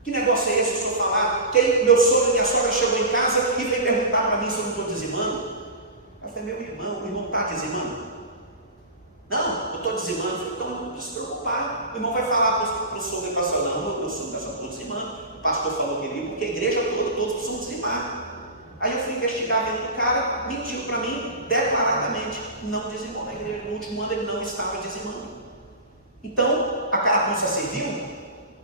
Que negócio é esse o senhor falar? Que meu sogro e minha sogra chegou em casa e veio perguntar para mim se eu não estou dizimando. Eu falei: meu irmão, o irmão está dizimando? Não, eu estou dizimando. Então não precisa se preocupar. O irmão vai falar para o sogro e para a sogra: não, meu sogro só estou dizimando. O pastor falou que ele, porque a igreja toda, todos precisam dizimar. Aí eu fui investigar, vendo que o cara mentiu para mim declaradamente, não dizimou na igreja. No último ano ele não estava dizimando. Então a carapuça serviu.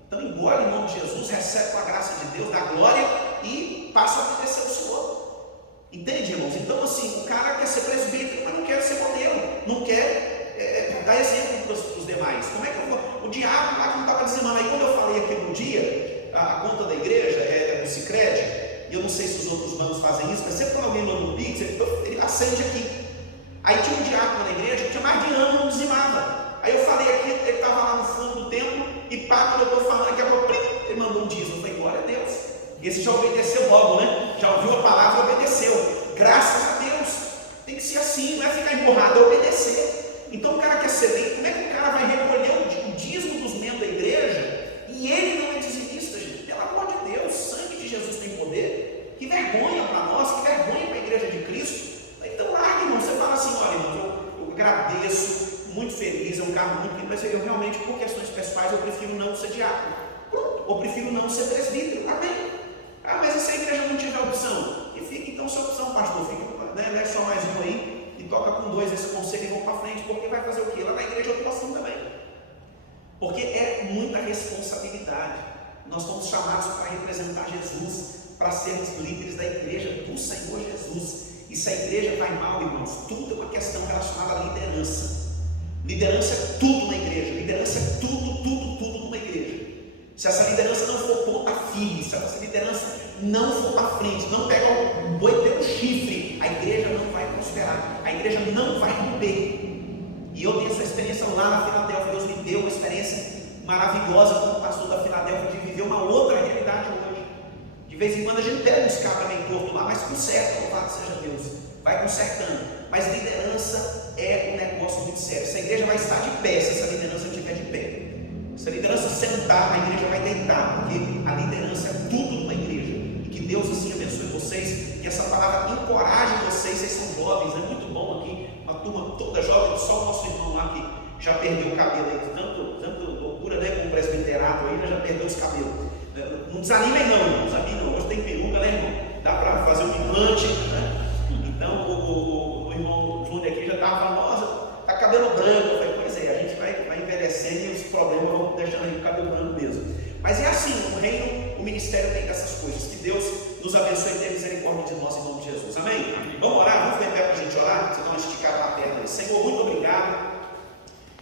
Então engole em nome de Jesus, recebe com a graça de Deus, da glória, e passa a obedecer ao Senhor. Entende, irmãos? Então assim, o cara quer ser presbítero, mas não quer ser modelo, não quer dar exemplo para os demais. Como é que eu vou? O diabo lá que não estava dizimando. Aí quando eu falei aqui no dia, a conta da igreja é do Sicredi, e eu não sei se os outros bancos fazem isso, mas sempre quando alguém manda um Pix, ele acende aqui. Aí tinha um diácono na igreja que tinha mais de ano, não dizimava. Aí eu falei aqui, ele estava lá no fundo do templo, e pá, quando eu estou falando aqui, ele mandou um dízimo. Eu falei: glória a Deus. E esse já obedeceu logo, né? Já ouviu a palavra, obedeceu. Graças a Deus. Tem que ser assim, não é ficar empurrado, é obedecer. Então o cara quer ser bem, como é que o cara vai recolher o dízimo dos membros da igreja e ele não é dizimista, gente? Pelo amor de Deus, o sangue de Jesus tem poder. Que vergonha para nós, que vergonha para a igreja de Cristo. Então larga, irmão. Você fala assim: olha, irmão, eu agradeço, muito feliz, é um cargo muito lindo, mas eu realmente, por questões pessoais, eu prefiro não ser diácono. Pronto, ou prefiro não ser presbítero. Amém. Ah, mas e se a igreja não tiver opção? E fica então sua opção, pastor. Fica, né, não é só mais um aí, e toca com dois esse conselho e vão para frente, porque vai fazer o quê? Lá na igreja eu estou assim também. Porque é muita responsabilidade. Nós somos chamados para representar Jesus, para sermos líderes da igreja do Senhor Jesus. E se a igreja vai mal, irmãos, tudo é uma questão relacionada à liderança. Liderança é tudo na igreja. Liderança é tudo numa igreja. Se essa liderança não for ponta firme, se essa liderança não for para frente, não pega o boi pelo chifre, a igreja não vai prosperar, a igreja não vai romper. E eu tenho essa experiência lá na Filadélfia. Deus me deu uma experiência maravilhosa como pastor da Filadélfia, de viver uma outra realidade hoje. De vez em quando a gente pega uns cabras meio torto lá, mas conserta, louvado seja Deus, vai consertando. Mas liderança é um negócio muito sério. Essa igreja vai estar de pé se essa liderança estiver de pé. Se a liderança sentar, a igreja vai deitar, porque a liderança é tudo numa igreja. E que Deus assim abençoe vocês, que essa palavra encoraje vocês. Vocês são jovens, é muito bom aqui, uma turma toda jovem, só o nosso irmão lá que já perdeu o cabelo aí, tanto loucura, né, com o presbiterato aí, já perdeu os cabelos. Não desanimem não, hoje tem peruca, né, irmão? Dá para fazer um implante, né? Então o irmão Júnior aqui já estava falando: nossa, tá cabelo branco. Eu falei: pois é, a gente vai envelhecendo e os problemas vão deixando a gente com cabelo branco mesmo. Mas é assim, o reino, o ministério tem dessas coisas. Que Deus nos abençoe e tenha misericórdia de nós em nome de Jesus. Amém? Vamos orar? Vamos ver para a gente orar? Você dá uma esticada na perna aí. Senhor, muito obrigado.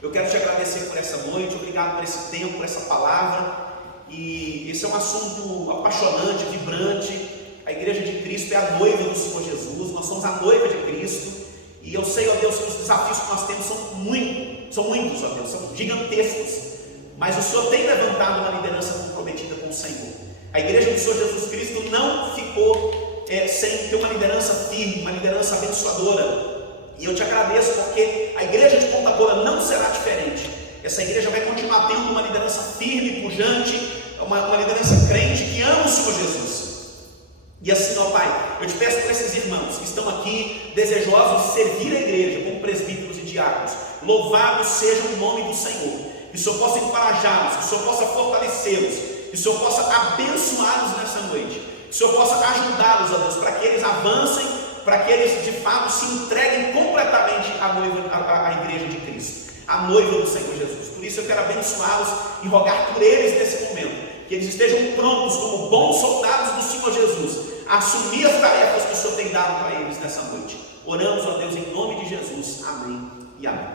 Eu quero te agradecer por essa noite, obrigado por esse tempo, por essa palavra. E esse é um assunto apaixonante, vibrante. A igreja de Cristo é a noiva do Senhor Jesus, nós somos a noiva de Cristo. E eu sei, ó Deus, que os desafios que nós temos são muitos, ó Deus, são gigantescos. Mas o Senhor tem levantado uma liderança comprometida com o Senhor. A igreja do Senhor Jesus Cristo não ficou sem ter uma liderança firme, uma liderança abençoadora. E eu te agradeço porque a igreja de Ponta Boa não será diferente. Essa igreja vai continuar tendo uma liderança firme, pujante, uma liderança crente que ama o Senhor Jesus. E assim, ó Pai, eu te peço por esses irmãos que estão aqui desejosos de servir a igreja como presbíteros e diáconos. Louvado seja o nome do Senhor. Que o Senhor possa encorajá-los, que o Senhor possa fortalecê-los, que o Senhor possa abençoá-los nessa noite, que o Senhor possa ajudá-los, ó Deus, para que eles avancem, para que eles de fato se entreguem completamente à igreja de Cristo, à noiva do Senhor Jesus. Por isso eu quero abençoá-los e rogar por eles nesse momento, que eles estejam prontos como bons soldados do Senhor Jesus, a assumir as tarefas que o Senhor tem dado para eles nessa noite. Oramos, ó Deus, em nome de Jesus. Amém e amém.